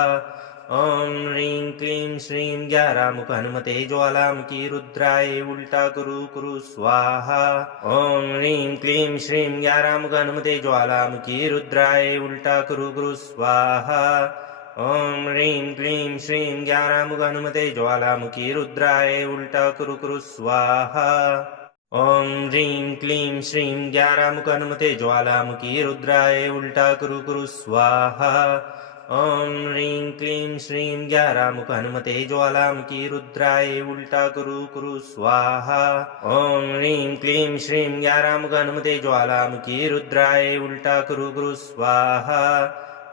ॐ ह्रीं क्लीं श्रीं ज्ञारामुख हनुमते ज्वालामुखी रुद्राय उल्टा कुरु कुरु स्वाहा ॐ ह्रीं क्लीं श्रीं ज्ञारामुख हनुमते ज्वालामुखी रुद्राय उल्टा कुरु कुरु स्वाहा ॐ ह्रीं क्लीं श्रीं ज्ञारामुख हनुमते ज्वालामुखी रुद्राय उल्टा कुरु कुरु स्वाहा ॐ ह्रीं क्लीं श्रीं ज्ञारामुख हनुमते ज्वालामुखी रुद्राय उल्टा कुरु कुरु स्वाहा ॐ ह्रीं क्लीं श्रीं ज्ञारामुख हनुमते ज्वालामुखी रुद्राय उल्टा कुरु कुरु स्वाहा ॐ ह्रीं क्लीं श्रीं ज्ञारामुख हनुमते ज्वालामुखी रुद्राय उल्टा कुरु कुरु स्वाहा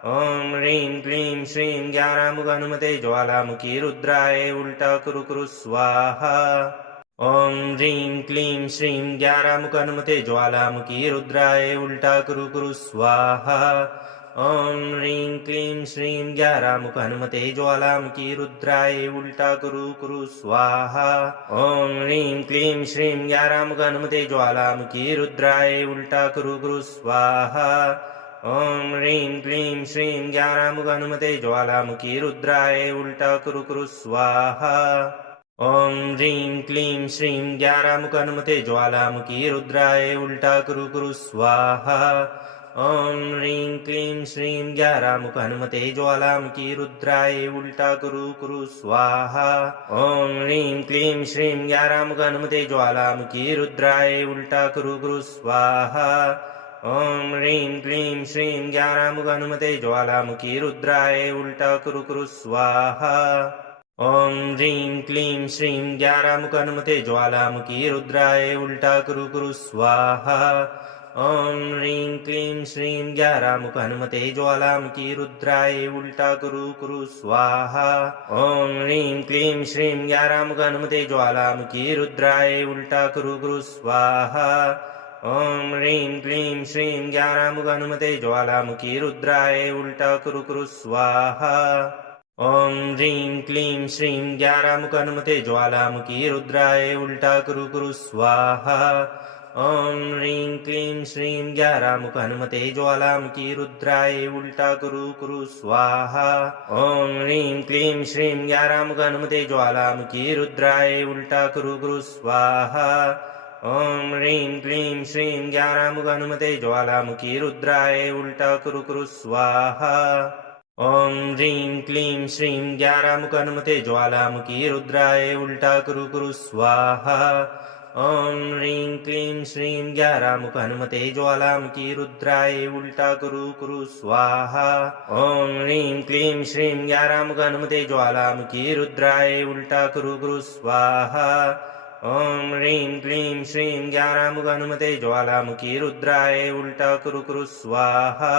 ॐ ह्रीं क्लीं श्रीं ज्ञारामुख हनुमते ज्वालामुखी रुद्राय उल्टा कुरु कुरु स्वाहा ॐ ह्रीं क्लीं श्रीं ज्ञारामुख हनुमते ज्वालामुखी रुद्राय उल्टा कुरु कुरु स्वाहा ॐ ह्रीं क्लीं श्रीं ज्ञारामुख हनुमते ज्वालामुखी रुद्राय उल्टा कुरु कुरु स्वाहा ॐ ह्रीं क्लीं श्रीं ज्ञारामुख हनुमते ज्वालामुखी रुद्राय उल्टा कुरु कुरु स्वाहा ॐ ह्रीं क्लीं श्रीं ज्ञारामुख हनुमते ज्वालामुखी रुद्राय उल्टा कुरु कुरु स्वाहा ॐ ह्रीं क्लीं श्रीं ज्ञारामुख हनुमते ज्वालामुखी रुद्राय उल्टा कुरु कुरु स्वाहा ॐ ह्रीं क्लीं श्रीं ज्ञारामुख हनुमते ज्वालामुखी रुद्राय उल्टा कुरु कुरु स्वाहा ॐ ह्रीं क्लीं श्रीं ज्ञारामुख हनुमते ज्वालामुखी रुद्राय उल्टा कुरु कुरु स्वाहा ॐ ह्रीं क्लीं श्रीं ज्ञारामुख हनुमते ज्वालामुखी रुद्राय उल्टा कुरु कुरु स्वाहा ॐ ह्रीं क्लीं श्रीं ज्ञारामुख हनुमते ज्वालामुखी रुद्राय उल्टा कुरु कुरु स्वाहा ॐ ह्रीं क्लीं श्रीं ज्ञारामुख हनुमते ज्वालामुखी रुद्राय उल्टा कुरु कुरु स्वाहा ॐ ह्रीं क्लीं श्रीं ज्ञारामुख हनुमते ज्वालामुखी रुद्राय उल्टा कुरु कुरु स्वाहा ॐ ह्रीं क्लीं श्रीं ज्ञारामुख हनुमते ज्वालामुखी रुद्राय उल्टा कुरु कुरु स्वाहा ॐ ह्रीं क्लीं श्रीं ज्ञारामुख हनुमते ज्वालामुखी रुद्राय उल्टा कुरु कुरु स्वाहा ॐ ह्रीं क्लीं श्रीं ज्ञारामुख हनुमते ज्वालामुखी रुद्राय उल्टा कुरु कुरु स्वाहा ॐ ह्रीं क्लीं श्रीं ज्ञारामुख हनुमते ज्वालामुखी रुद्राय उल्टा कुरु कुरु स्वाहा ॐ ह्रीं क्लीं श्रीं ज्ञारामुख हनुमते ज्वालामुखी रुद्राय उल्टा कुरु कुरु स्वाहा ॐ ह्रीं क्लीं श्रीं ज्ञारामुख हनुमते ज्वालामुखी रुद्राय उल्टा कुरु कुरु स्वाहा ॐ ह्रीं क्लीं श्रीं ग्यारामुख हनुमते ज्वालामुखी रुद्राय उल्टा कुरु स्वाहा ॐ ह्रीं क्लीं श्रीं ग्यारामुख हनुमते ज्वालामुखी रुद्राय उल्टा कुरु स्वाहा ॐ ह्रीं क्लीं श्रीं ग्यारामुख हनुमते ज्वालामुखी रुद्राय उल्टा कुरु स्वाहा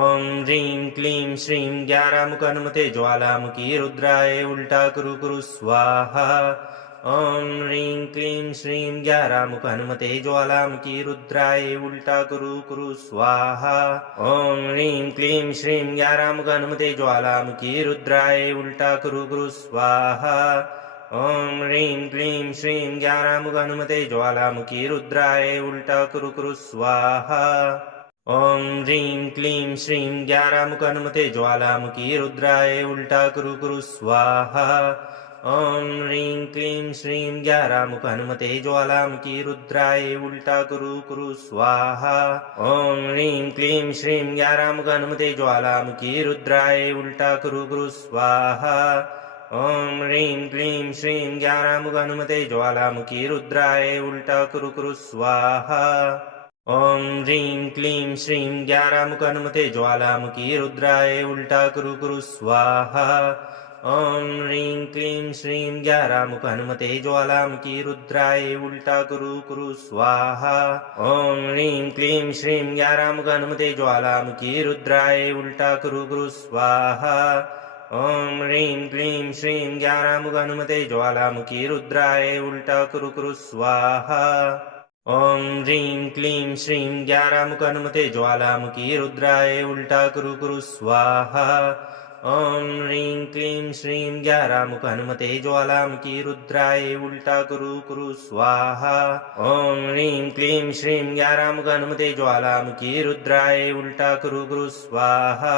ॐ ह्रीं क्लीं श्रीं ग्यारामुख हनुमते ज्वालामुखी रुद्राय उल्टा कुरु स्वाहा ॐ ह्रीं क्लीं श्रीं ग्यारामुख हनुमते ज्वालामुखी रुद्राय उल्टा कुरु स्वाहा ॐ ह्रीं क्लीं श्रीं ग्यारामुख हनुमते ज्वालामुखी रुद्राय उल्टा कुरु स्वाहा ॐ ह्रीं क्लीं श्रीं ग्यारामुख हनुमते ज्वालामुखी रुद्राय उल्टा कुरु स्वाहा ॐ ह्रीं क्लीं श्रीं ग्यारामुख हनुमते ज्वालामुखी रुद्राय उल्टा कुरु स्वाहा ॐ ह्रीं क्लीं श्रीं ग्यारामुख हनुमते ज्वालामुखी रुद्राय उल्टा कुरु स्वाहा ॐ ह्रीं क्लीं श्रीं ग्यारामुख हनुमते ज्वालामुखी रुद्राय उल्टा कुरु स्वाहा ॐ ह्रीं क्लीं श्रीं ग्यारामुख हनुमते ज्वालामुखी रुद्राय उल्टा कुरु स्वाहा ॐ ह्रीं क्लीं श्रीं ग्यारामुख हनुमते ज्वालामुखी रुद्राय उल्टा कुरु स्वाहा ॐ ह्रीं क्लीं श्रीं ग्यारामुख हनुमते ज्वालामुखी रुद्राय उल्टा कुरु स्वाहा ॐ ह्रीं क्लीं श्रीं ग्यारामुख हनुमते ज्वालामुखी रुद्राय उल्टा कुरु स्वाहा ॐ ह्रीं क्लीं श्रीं ग्यारामुख हनुमते ज्वालामुखी रुद्राय उल्टा कुरु स्वाहा ॐ ह्रीं क्लीं श्रीं ग्यारामुख हनुमते ज्वालामुखी रुद्राय उल्टा कुरु स्वाहा ॐ ह्रीं क्लीं श्रीं ग्यारामुख हनुमते ज्वालामुखी रुद्राय उल्टा कुरु स्वाहा ॐ ह्रीं क्लीं श्रीं ग्यारामुख हनुमते ज्वालामुखी रुद्राय उल्टा कुरु स्वाहा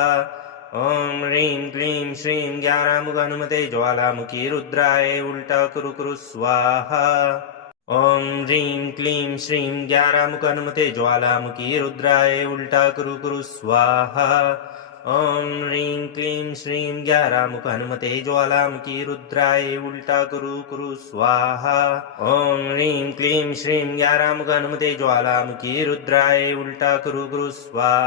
ॐ ह्रीं क्लीं श्रीं ग्यारामुख हनुमते ज्वालामुखी रुद्राय उल्टा कुरु स्वाहा ॐ ह्रीं क्लीं श्रीं ग्यारामुख हनुमते ज्वालामुखी रुद्राय उल्टा कुरु स्वाहा ॐ ह्रीं क्लीं श्रीं ग्यारामुख हनुमते ज्वालामुखी रुद्राय उल्टा कुरु स्वाहा ॐ ह्रीं क्लीं श्रीं ग्यारामुख हनुमते ज्वालामुखी रुद्राय उल्टा कुरु स्वाहा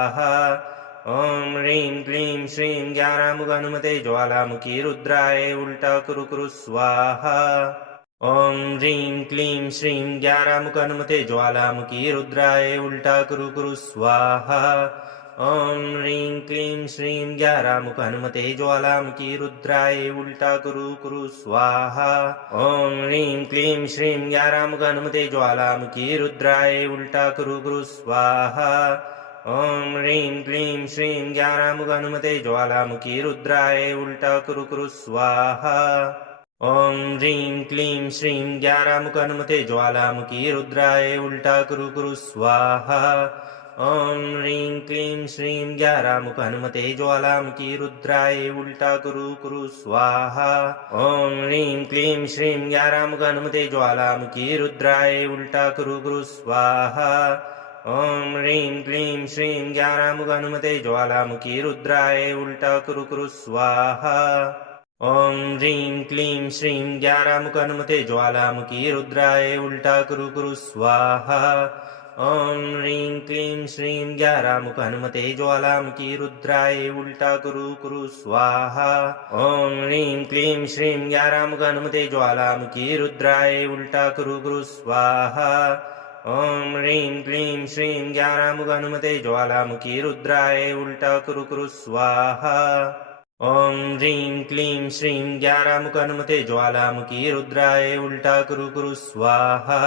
ॐ ह्रीं क्लीं श्रीं ग्यारामुख हनुमते ज्वालामुखी रुद्राय उल्टा कुरु स्वाहा ॐ ह्रीं क्लीं श्रीं ग्यारामुख हनुमते ज्वालामुखी रुद्राय उल्टा कुरु स्वाहा ॐ ह्रीं क्लीं श्रीं ग्यारामुख हनुमते ज्वालामुखी रुद्राय उल्टा कुरु स्वाहा ॐ ह्रीं क्लीं श्रीं ग्यारामुख हनुमते ज्वालामुखी रुद्राय उल्टा कुरु स्वाहा ॐ ह्रीं क्लीं श्रीं ग्यारामुख हनुमते ज्वालामुखी रुद्राय उल्टा कुरु स्वाहा ॐ ह्रीं क्लीं श्रीं ग्यारामुख हनुमते ज्वालामुखी रुद्राय उल्टा कुरु स्वाहा ॐ ह्रीं क्लीं श्रीं ग्यारामुख हनुमते ज्वालामुखी रुद्राय उल्टा कुरु स्वाहा ॐ ह्रीं क्लीं श्रीं ग्यारामुख हनुमते ज्वालामुखी रुद्राय उल्टा कुरु स्वाहा ॐ ह्रीं क्लीं श्रीं ग्यारामुख हनुमते ज्वालामुखी रुद्राय उल्टा कुरु स्वाहा ॐ ह्रीं क्लीं श्रीं ग्यारामुख हनुमते ज्वालामुखी रुद्राय उल्टा कुरु स्वाहा ॐ ह्रीं क्लीं श्रीं ग्यारामुख हनुमते ज्वालामुखी रुद्राय उल्टा कुरु स्वाहा ॐ ह्रीं क्लीं श्रीं ग्यारामुख हनुमते ज्वालामुखी रुद्राय उल्टा कुरु स्वाहा ॐ ह्रीं क्लीं श्रीं ग्यारामुख हनुमते ज्वालामुखी रुद्राय उल्टा कुरु स्वाहा ॐ ह्रीं क्लीं श्रीं ग्यारामुख हनुमते ज्वालामुखी रुद्राय उल्टा कुरु स्वाहा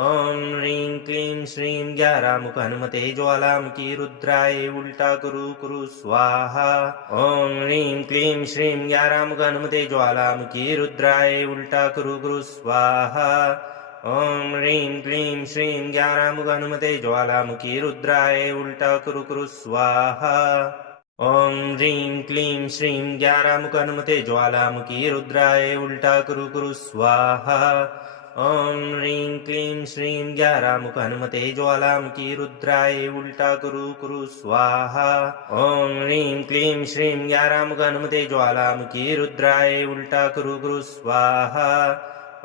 ॐ ह्रीं क्लीं श्रीं ग्यारामुख हनुमते ज्वालामुखी रुद्राय उल्टा कुरु स्वाहा ॐ ह्रीं क्लीं श्रीं ग्यारामुख हनुमते ज्वालामुखी रुद्राय उल्टा कुरु स्वाहा ॐ ह्रीं क्लीं श्रीं ग्यारामुख हनुमते ज्वालामुखी रुद्राय उल्टा कुरु स्वाहा ॐ ह्रीं क्लीं श्रीं ग्यारामुख हनुमते ज्वालामुखी रुद्राय उल्टा कुरु स्वाहा ॐ ह्रीं क्लीं श्रीं ग्यारामुख हनुमते ज्वालामुखी रुद्राय उल्टा कुरु स्वाहा ॐ ह्रीं क्लीं श्रीं ग्यारामुख हनुमते ज्वालामुखी रुद्राय उल्टा कुरु स्वाहा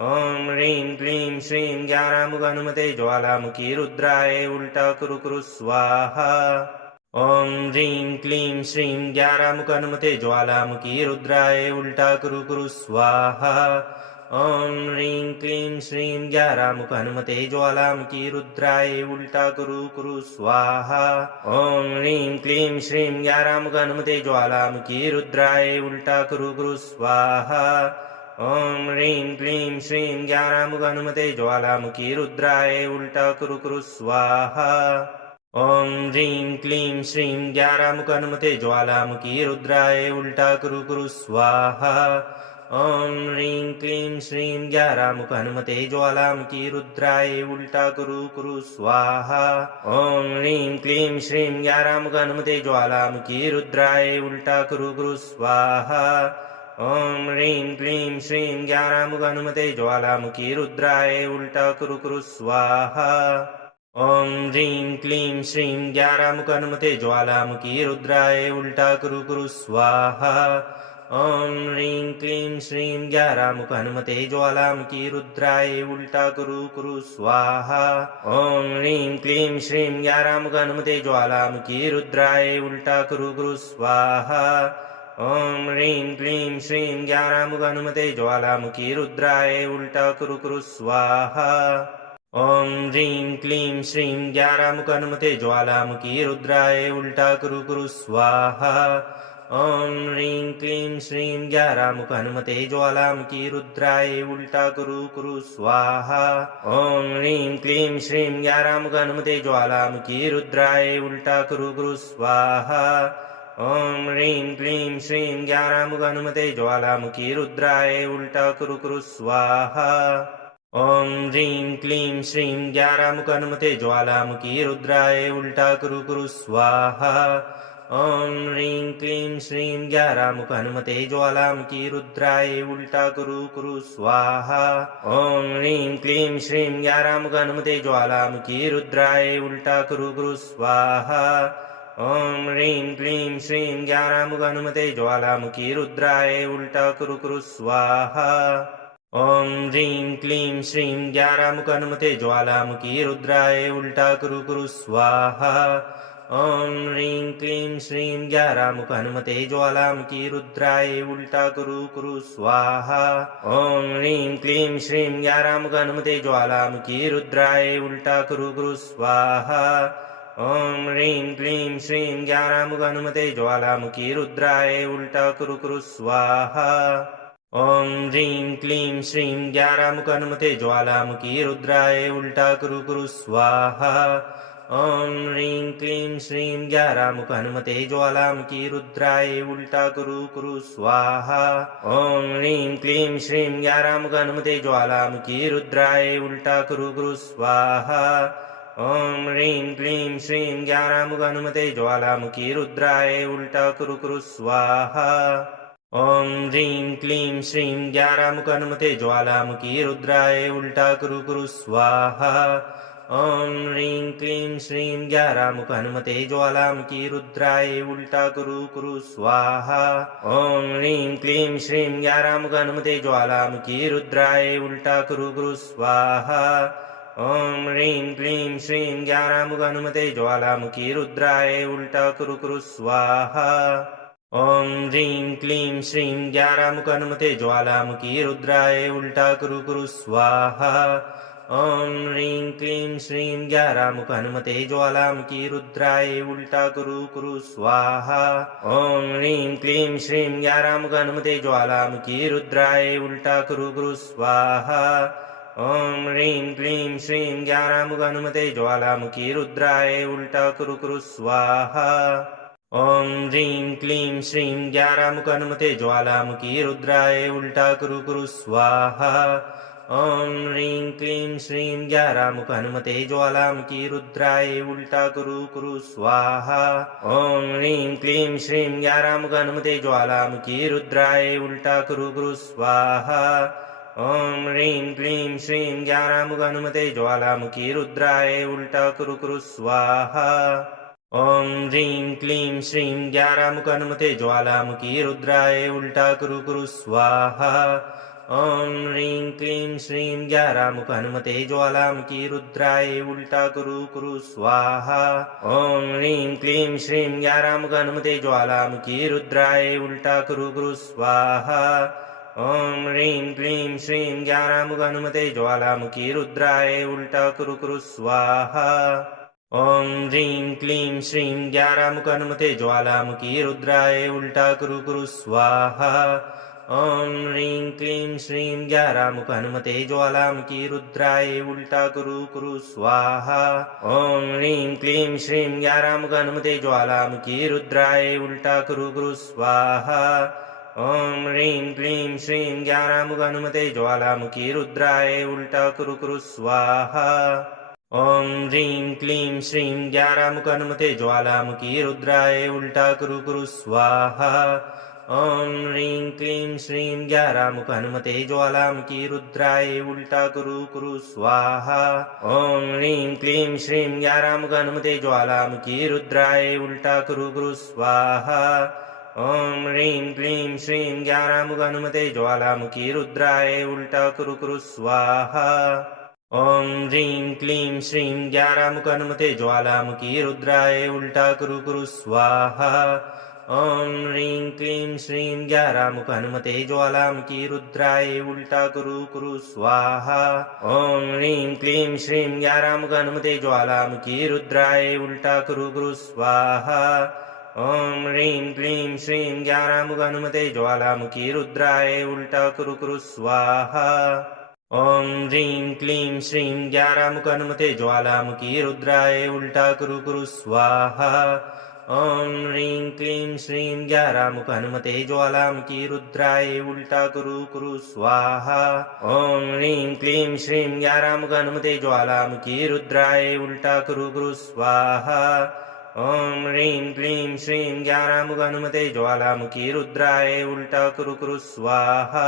ॐ ह्रीं क्लीं श्रीं ज्ञारामुख हनुमते ज्वालामुखी रुद्राय उल्टा कुरु कुरु स्वाहा ॐ ह्रीं क्लीं श्रीं ज्ञारामुख हनुमते ज्वालामुखी रुद्राय उल्टा कुरु कुरु स्वाहा ॐ ह्रीं क्लीं श्रीं ज्ञारामुख हनुमते ज्वालामुखी रुद्राय उल्टा कुरु कुरु स्वाहा ॐ ह्रीं क्लीं श्रीं ज्ञारामुख हनुमते ज्वालामुखी रुद्राय उल्टा कुरु कुरु स्वाहा ॐ ह्रीं क्लीं श्रीं ज्ञारामुख हनुमते ज्वालामुखी रुद्राय उल्टा कुरु कुरु स्वाहा ॐ ह्रीं क्लीं श्रीं ज्ञारामुख हनुमते ज्वालामुखी रुद्राय उल्टा कुरु कुरु स्वाहा ॐ ह्रीं क्लीं श्रीं ज्ञारामुख हनुमते ज्वालामुखी रुद्राय उल्टा कुरु कुरु स्वाहा ॐ ह्रीं क्लीं श्रीं ज्ञारामुख हनुमते ज्वालामुखी रुद्राय उल्टा कुरु कुरु स्वाहा ॐ ह्रीं क्लीं श्रीं ज्ञारामुख हनुमते ज्वालामुखी रुद्राय उल्टा कुरु कुरु स्वाहा ॐ ह्रीं क्लीं श्रीं ज्ञारामुख हनुमते ज्वालामुखी रुद्राय उल्टा कुरु कुरु स्वाहा ॐ ह्रीं क्लीं श्रीं ज्ञारामुख हनुमते ज्वालामुखी रुद्राय उल्टा कुरु कुरु स्वाहा ॐ ह्रीं क्लीं श्रीं ज्ञारामुख हनुमते ज्वालामुखी रुद्राय उल्टा कुरु कुरु स्वाहा ॐ ह्रीं क्लीं श्रीं ज्ञारामुख हनुमते ज्वालामुखी रुद्राय उल्टा कुरु कुरु स्वाहा ॐ ह्रीं क्लीं श्रीं ज्ञारामुख हनुमते ज्वालामुखी रुद्राय उल्टा कुरु कुरु स्वाहा ॐ ह्रीं क्लीं श्रीं ज्ञारामुख हनुमते ज्वालामुखी रुद्राय उल्टा कुरु कुरु स्वाहा ॐ ह्रीं क्लीं श्रीं ज्ञारामुख हनुमते ज्वालामुखी रुद्राय उल्टा कुरु कुरु स्वाहा ॐ ह्रीं क्लीं श्रीं ज्ञारामुख हनुमते ज्वालामुखी रुद्राय उल्टा कुरु कुरु स्वाहा ॐ ह्रीं क्लीं श्रीं ज्ञारामुख हनुमते ज्वालामुखी रुद्राय उल्टा कुरु कुरु स्वाहा ॐ ह्रीं क्लीं श्रीं ज्ञारामुख हनुमते ज्वालामुखी रुद्राय उल्टा कुरु कुरु स्वाहा ॐ ह्रीं क्लीं श्रीं ज्ञारामुख हनुमते ज्वालामुखी रुद्राय उल्टा कुरु कुरु स्वाहा ॐ ह्रीं क्लीं श्रीं ज्ञारामुख हनुमते ज्वालामुखी रुद्राय उल्टा कुरु कुरु स्वाहा ॐ ह्रीं क्लीं श्रीं ज्ञारामुख हनुमते ज्वालामुखी रुद्राय उल्टा कुरु कुरु स्वाहा ॐ ह्रीं क्लीं श्रीं ज्ञारामुख हनुमते ज्वालामुखी रुद्राय उल्टा कुरु कुरु स्वाहा ॐ ह्रीं क्लीं श्रीं ज्ञारामुख हनुमते ज्वालामुखी रुद्राय उल्टा कुरु कुरु स्वाहा ॐ ह्रीं क्लीं श्रीं ज्ञारामुख हनुमते ज्वालामुखी रुद्राय उल्टा कुरु कुरु स्वाहा ॐ ह्रीं क्लीं श्रीं ज्ञारामुख हनुमते ज्वालामुखी रुद्राय उल्टा कुरु कुरु स्वाहा ॐ ह्रीं क्लीं श्रीं ज्ञारामुख हनुमते ज्वालामुखी रुद्राय उल्टा कुरु कुरु स्वाहा ॐ ह्रीं क्लीं श्रीं ज्ञारामुख हनुमते ज्वालामुखी रुद्राय उल्टा कुरु कुरु स्वाहा ॐ ह्रीं क्लीं श्रीं ज्ञारामुख हनुमते ज्वालामुखी रुद्राय उल्टा कुरु कुरु स्वाहा ॐ ह्रीं क्लीं श्रीं ज्ञारामुख हनुमते ज्वालामुखी रुद्राय उल्टा कुरु कुरु स्वाहा ॐ ह्रीं क्लीं श्रीं ज्ञारामुख हनुमते ज्वालामुखी रुद्राय उल्टा कुरु कुरु स्वाहा ॐ ह्रीं क्लीं श्रीं ज्ञारामुख हनुमते ज्वालामुखी रुद्राय उल्टा कुरु कुरु स्वाहा ॐ ह्रीं क्लीं श्रीं ज्ञारामुख हनुमते ज्वालामुखी रुद्राय उल्टा कुरु कुरु स्वाहा ॐ ह्रीं क्लीं श्रीं ज्ञारामुख हनुमते ज्वालामुखी रुद्राय उल्टा कुरु कुरु स्वाहा ॐ ह्रीं क्लीं श्रीं ज्ञारामुख हनुमते ज्वालामुखी रुद्राय उल्टा कुरु कुरु स्वाहा ॐ ह्रीं क्लीं श्रीं ज्ञारामुख हनुमते ज्वालामुखी रुद्राय उल्टा कुरु कुरु स्वाहा ॐ ह्रीं क्लीं श्रीं ज्ञारामुख हनुमते ज्वालामुखी रुद्राय उल्टा कुरु कुरु स्वाहा ॐ ह्रीं क्लीं श्रीं ज्ञारामुख हनुमते ज्वालामुखी रुद्राय उल्टा कुरु कुरु स्वाहा ॐ ह्रीं क्लीं श्रीं ज्ञारामुख हनुमते ज्वालामुखी रुद्राय उल्टा कुरु कुरु स्वाहा ॐ ह्रीं क्लीं श्रीं ज्ञारामुख हनुमते ज्वालामुखी रुद्राय उल्टा कुरु कुरु स्वाहा ॐ ह्रीं क्लीं श्रीं ज्ञारामुख हनुमते ज्वालामुखी रुद्राय उल्टा कुरु कुरु स्वाहा ॐ ह्रीं क्लीं श्रीं ज्ञारामुख हनुमते ज्वालामुखी रुद्राय उल्टा कुरु कुरु स्वाहा ॐ ह्रीं क्लीं श्रीं ग्यारामुख हनुमते ज्वालामुखी रुद्राय उल्टा कुरु स्वाहा ॐ ह्रीं क्लीं श्रीं ग्यारामुख हनुमते ज्वालामुखी रुद्राय उल्टा कुरु स्वाहा ॐ ह्रीं क्लीं श्रीं ग्यारामुख हनुमते ज्वालामुखी रुद्राय उल्टा कुरु स्वाहा ॐ ह्रीं क्लीं श्रीं ग्यारामुख हनुमते ज्वालामुखी रुद्राय उल्टा कुरु स्वाहा ॐ ह्रीं क्लीं श्रीं ग्यारामुख हनुमते ज्वालामुखी रुद्राय उल्टा कुरु स्वाहा ॐ ह्रीं क्लीं श्रीं ग्यारामुख हनुमते ज्वालामुखी रुद्राय उल्टा कुरु स्वाहा ॐ ह्रीं क्लीं श्रीं ग्यारामुख हनुमते ज्वालामुखी रुद्राय उल्टा कुरु स्वाहा ॐ ह्रीं क्लीं श्रीं ग्यारामुख हनुमते ज्वालामुखी रुद्राय उल्टा कुरु स्वाहा ॐ ह्रीं क्लीं श्रीं ग्यारामुख हनुमते ज्वालामुखी रुद्राय उल्टा कुरु स्वाहा ॐ ह्रीं क्लीं श्रीं ग्यारामुख हनुमते ज्वालामुखी रुद्राय उल्टा कुरु स्वाहा ॐ ह्रीं क्लीं श्रीं ग्यारामुख हनुमते ज्वालामुखी रुद्राय उल्टा कुरु स्वाहा ॐ ह्रीं क्लीं श्रीं ग्यारामुख हनुमते ज्वालामुखी रुद्राय उल्टा कुरु स्वाहा ॐ ह्रीं क्लीं श्रीं ग्यारामुख हनुमते ज्वालामुखी रुद्राय उल्टा कुरु स्वाहा ॐ ह्रीं क्लीं श्रीं ग्यारामुख हनुमते ज्वालामुखी रुद्राय उल्टा कुरु स्वाहा ॐ ह्रीं क्लीं श्रीं ग्यारामुख हनुमते ज्वालामुखी रुद्राय उल्टा कुरु स्वाहा ॐ ह्रीं क्लीं श्रीं ग्यारामुख हनुमते ज्वालामुखी रुद्राय उल्टा कुरु स्वाहा ॐ ह्रीं क्लीं श्रीं ग्यारामुख हनुमते ज्वालामुखी रुद्राय उल्टा कुरु स्वाहा ॐ ह्रीं क्लीं श्रीं ग्यारामुख हनुमते ज्वालामुखी रुद्राय उल्टा कुरु स्वाहा ॐ ह्रीं क्लीं श्रीं ग्यारामुख हनुमते ज्वालामुखी रुद्राय उल्टा कुरु स्वाहा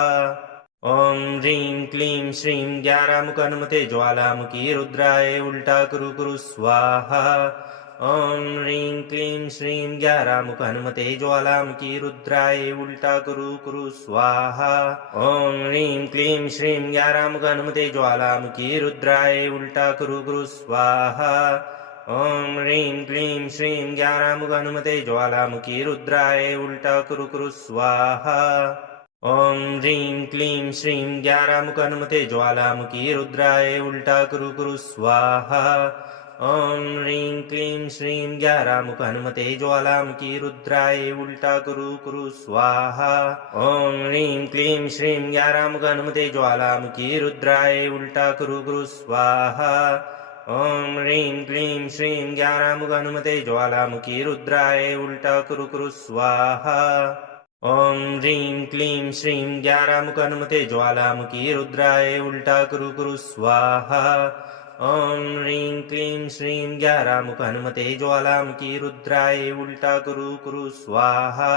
ॐ ह्रीं क्लीं श्रीं ग्यारामुख हनुमते ज्वालामुखी रुद्राय उल्टा कुरु स्वाहा ॐ ह्रीं क्लीं श्रीं ग्यारामुख हनुमते ज्वालामुखी रुद्राय उल्टा कुरु स्वाहा ॐ ह्रीं क्लीं श्रीं ग्यारामुख हनुमते ज्वालामुखी रुद्राय उल्टा कुरु स्वाहा ॐ ह्रीं क्लीं श्रीं ग्यारामुख हनुमते ज्वालामुखी रुद्राय उल्टा कुरु स्वाहा ॐ ह्रीं क्लीं श्रीं ग्यारामुख हनुमते ज्वालामुखी रुद्राय उल्टा कुरु स्वाहा ॐ ह्रीं क्लीं श्रीं ग्यारामुख हनुमते ज्वालामुखी रुद्राय उल्टा कुरु स्वाहा ॐ ह्रीं क्लीं श्रीं ग्यारामुख हनुमते ज्वालामुखी रुद्राय उल्टा कुरु स्वाहा ॐ ह्रीं क्लीं श्रीं ग्यारामुख हनुमते ज्वालामुखी रुद्राय उल्टा कुरु स्वाहा ॐ ह्रीं क्लीं श्रीं ग्यारामुख हनुमते ज्वालामुखी रुद्राय उल्टा कुरु स्वाहा ॐ ह्रीं क्लीं श्रीं ग्यारामुख हनुमते ज्वालामुखी रुद्राय उल्टा कुरु स्वाहा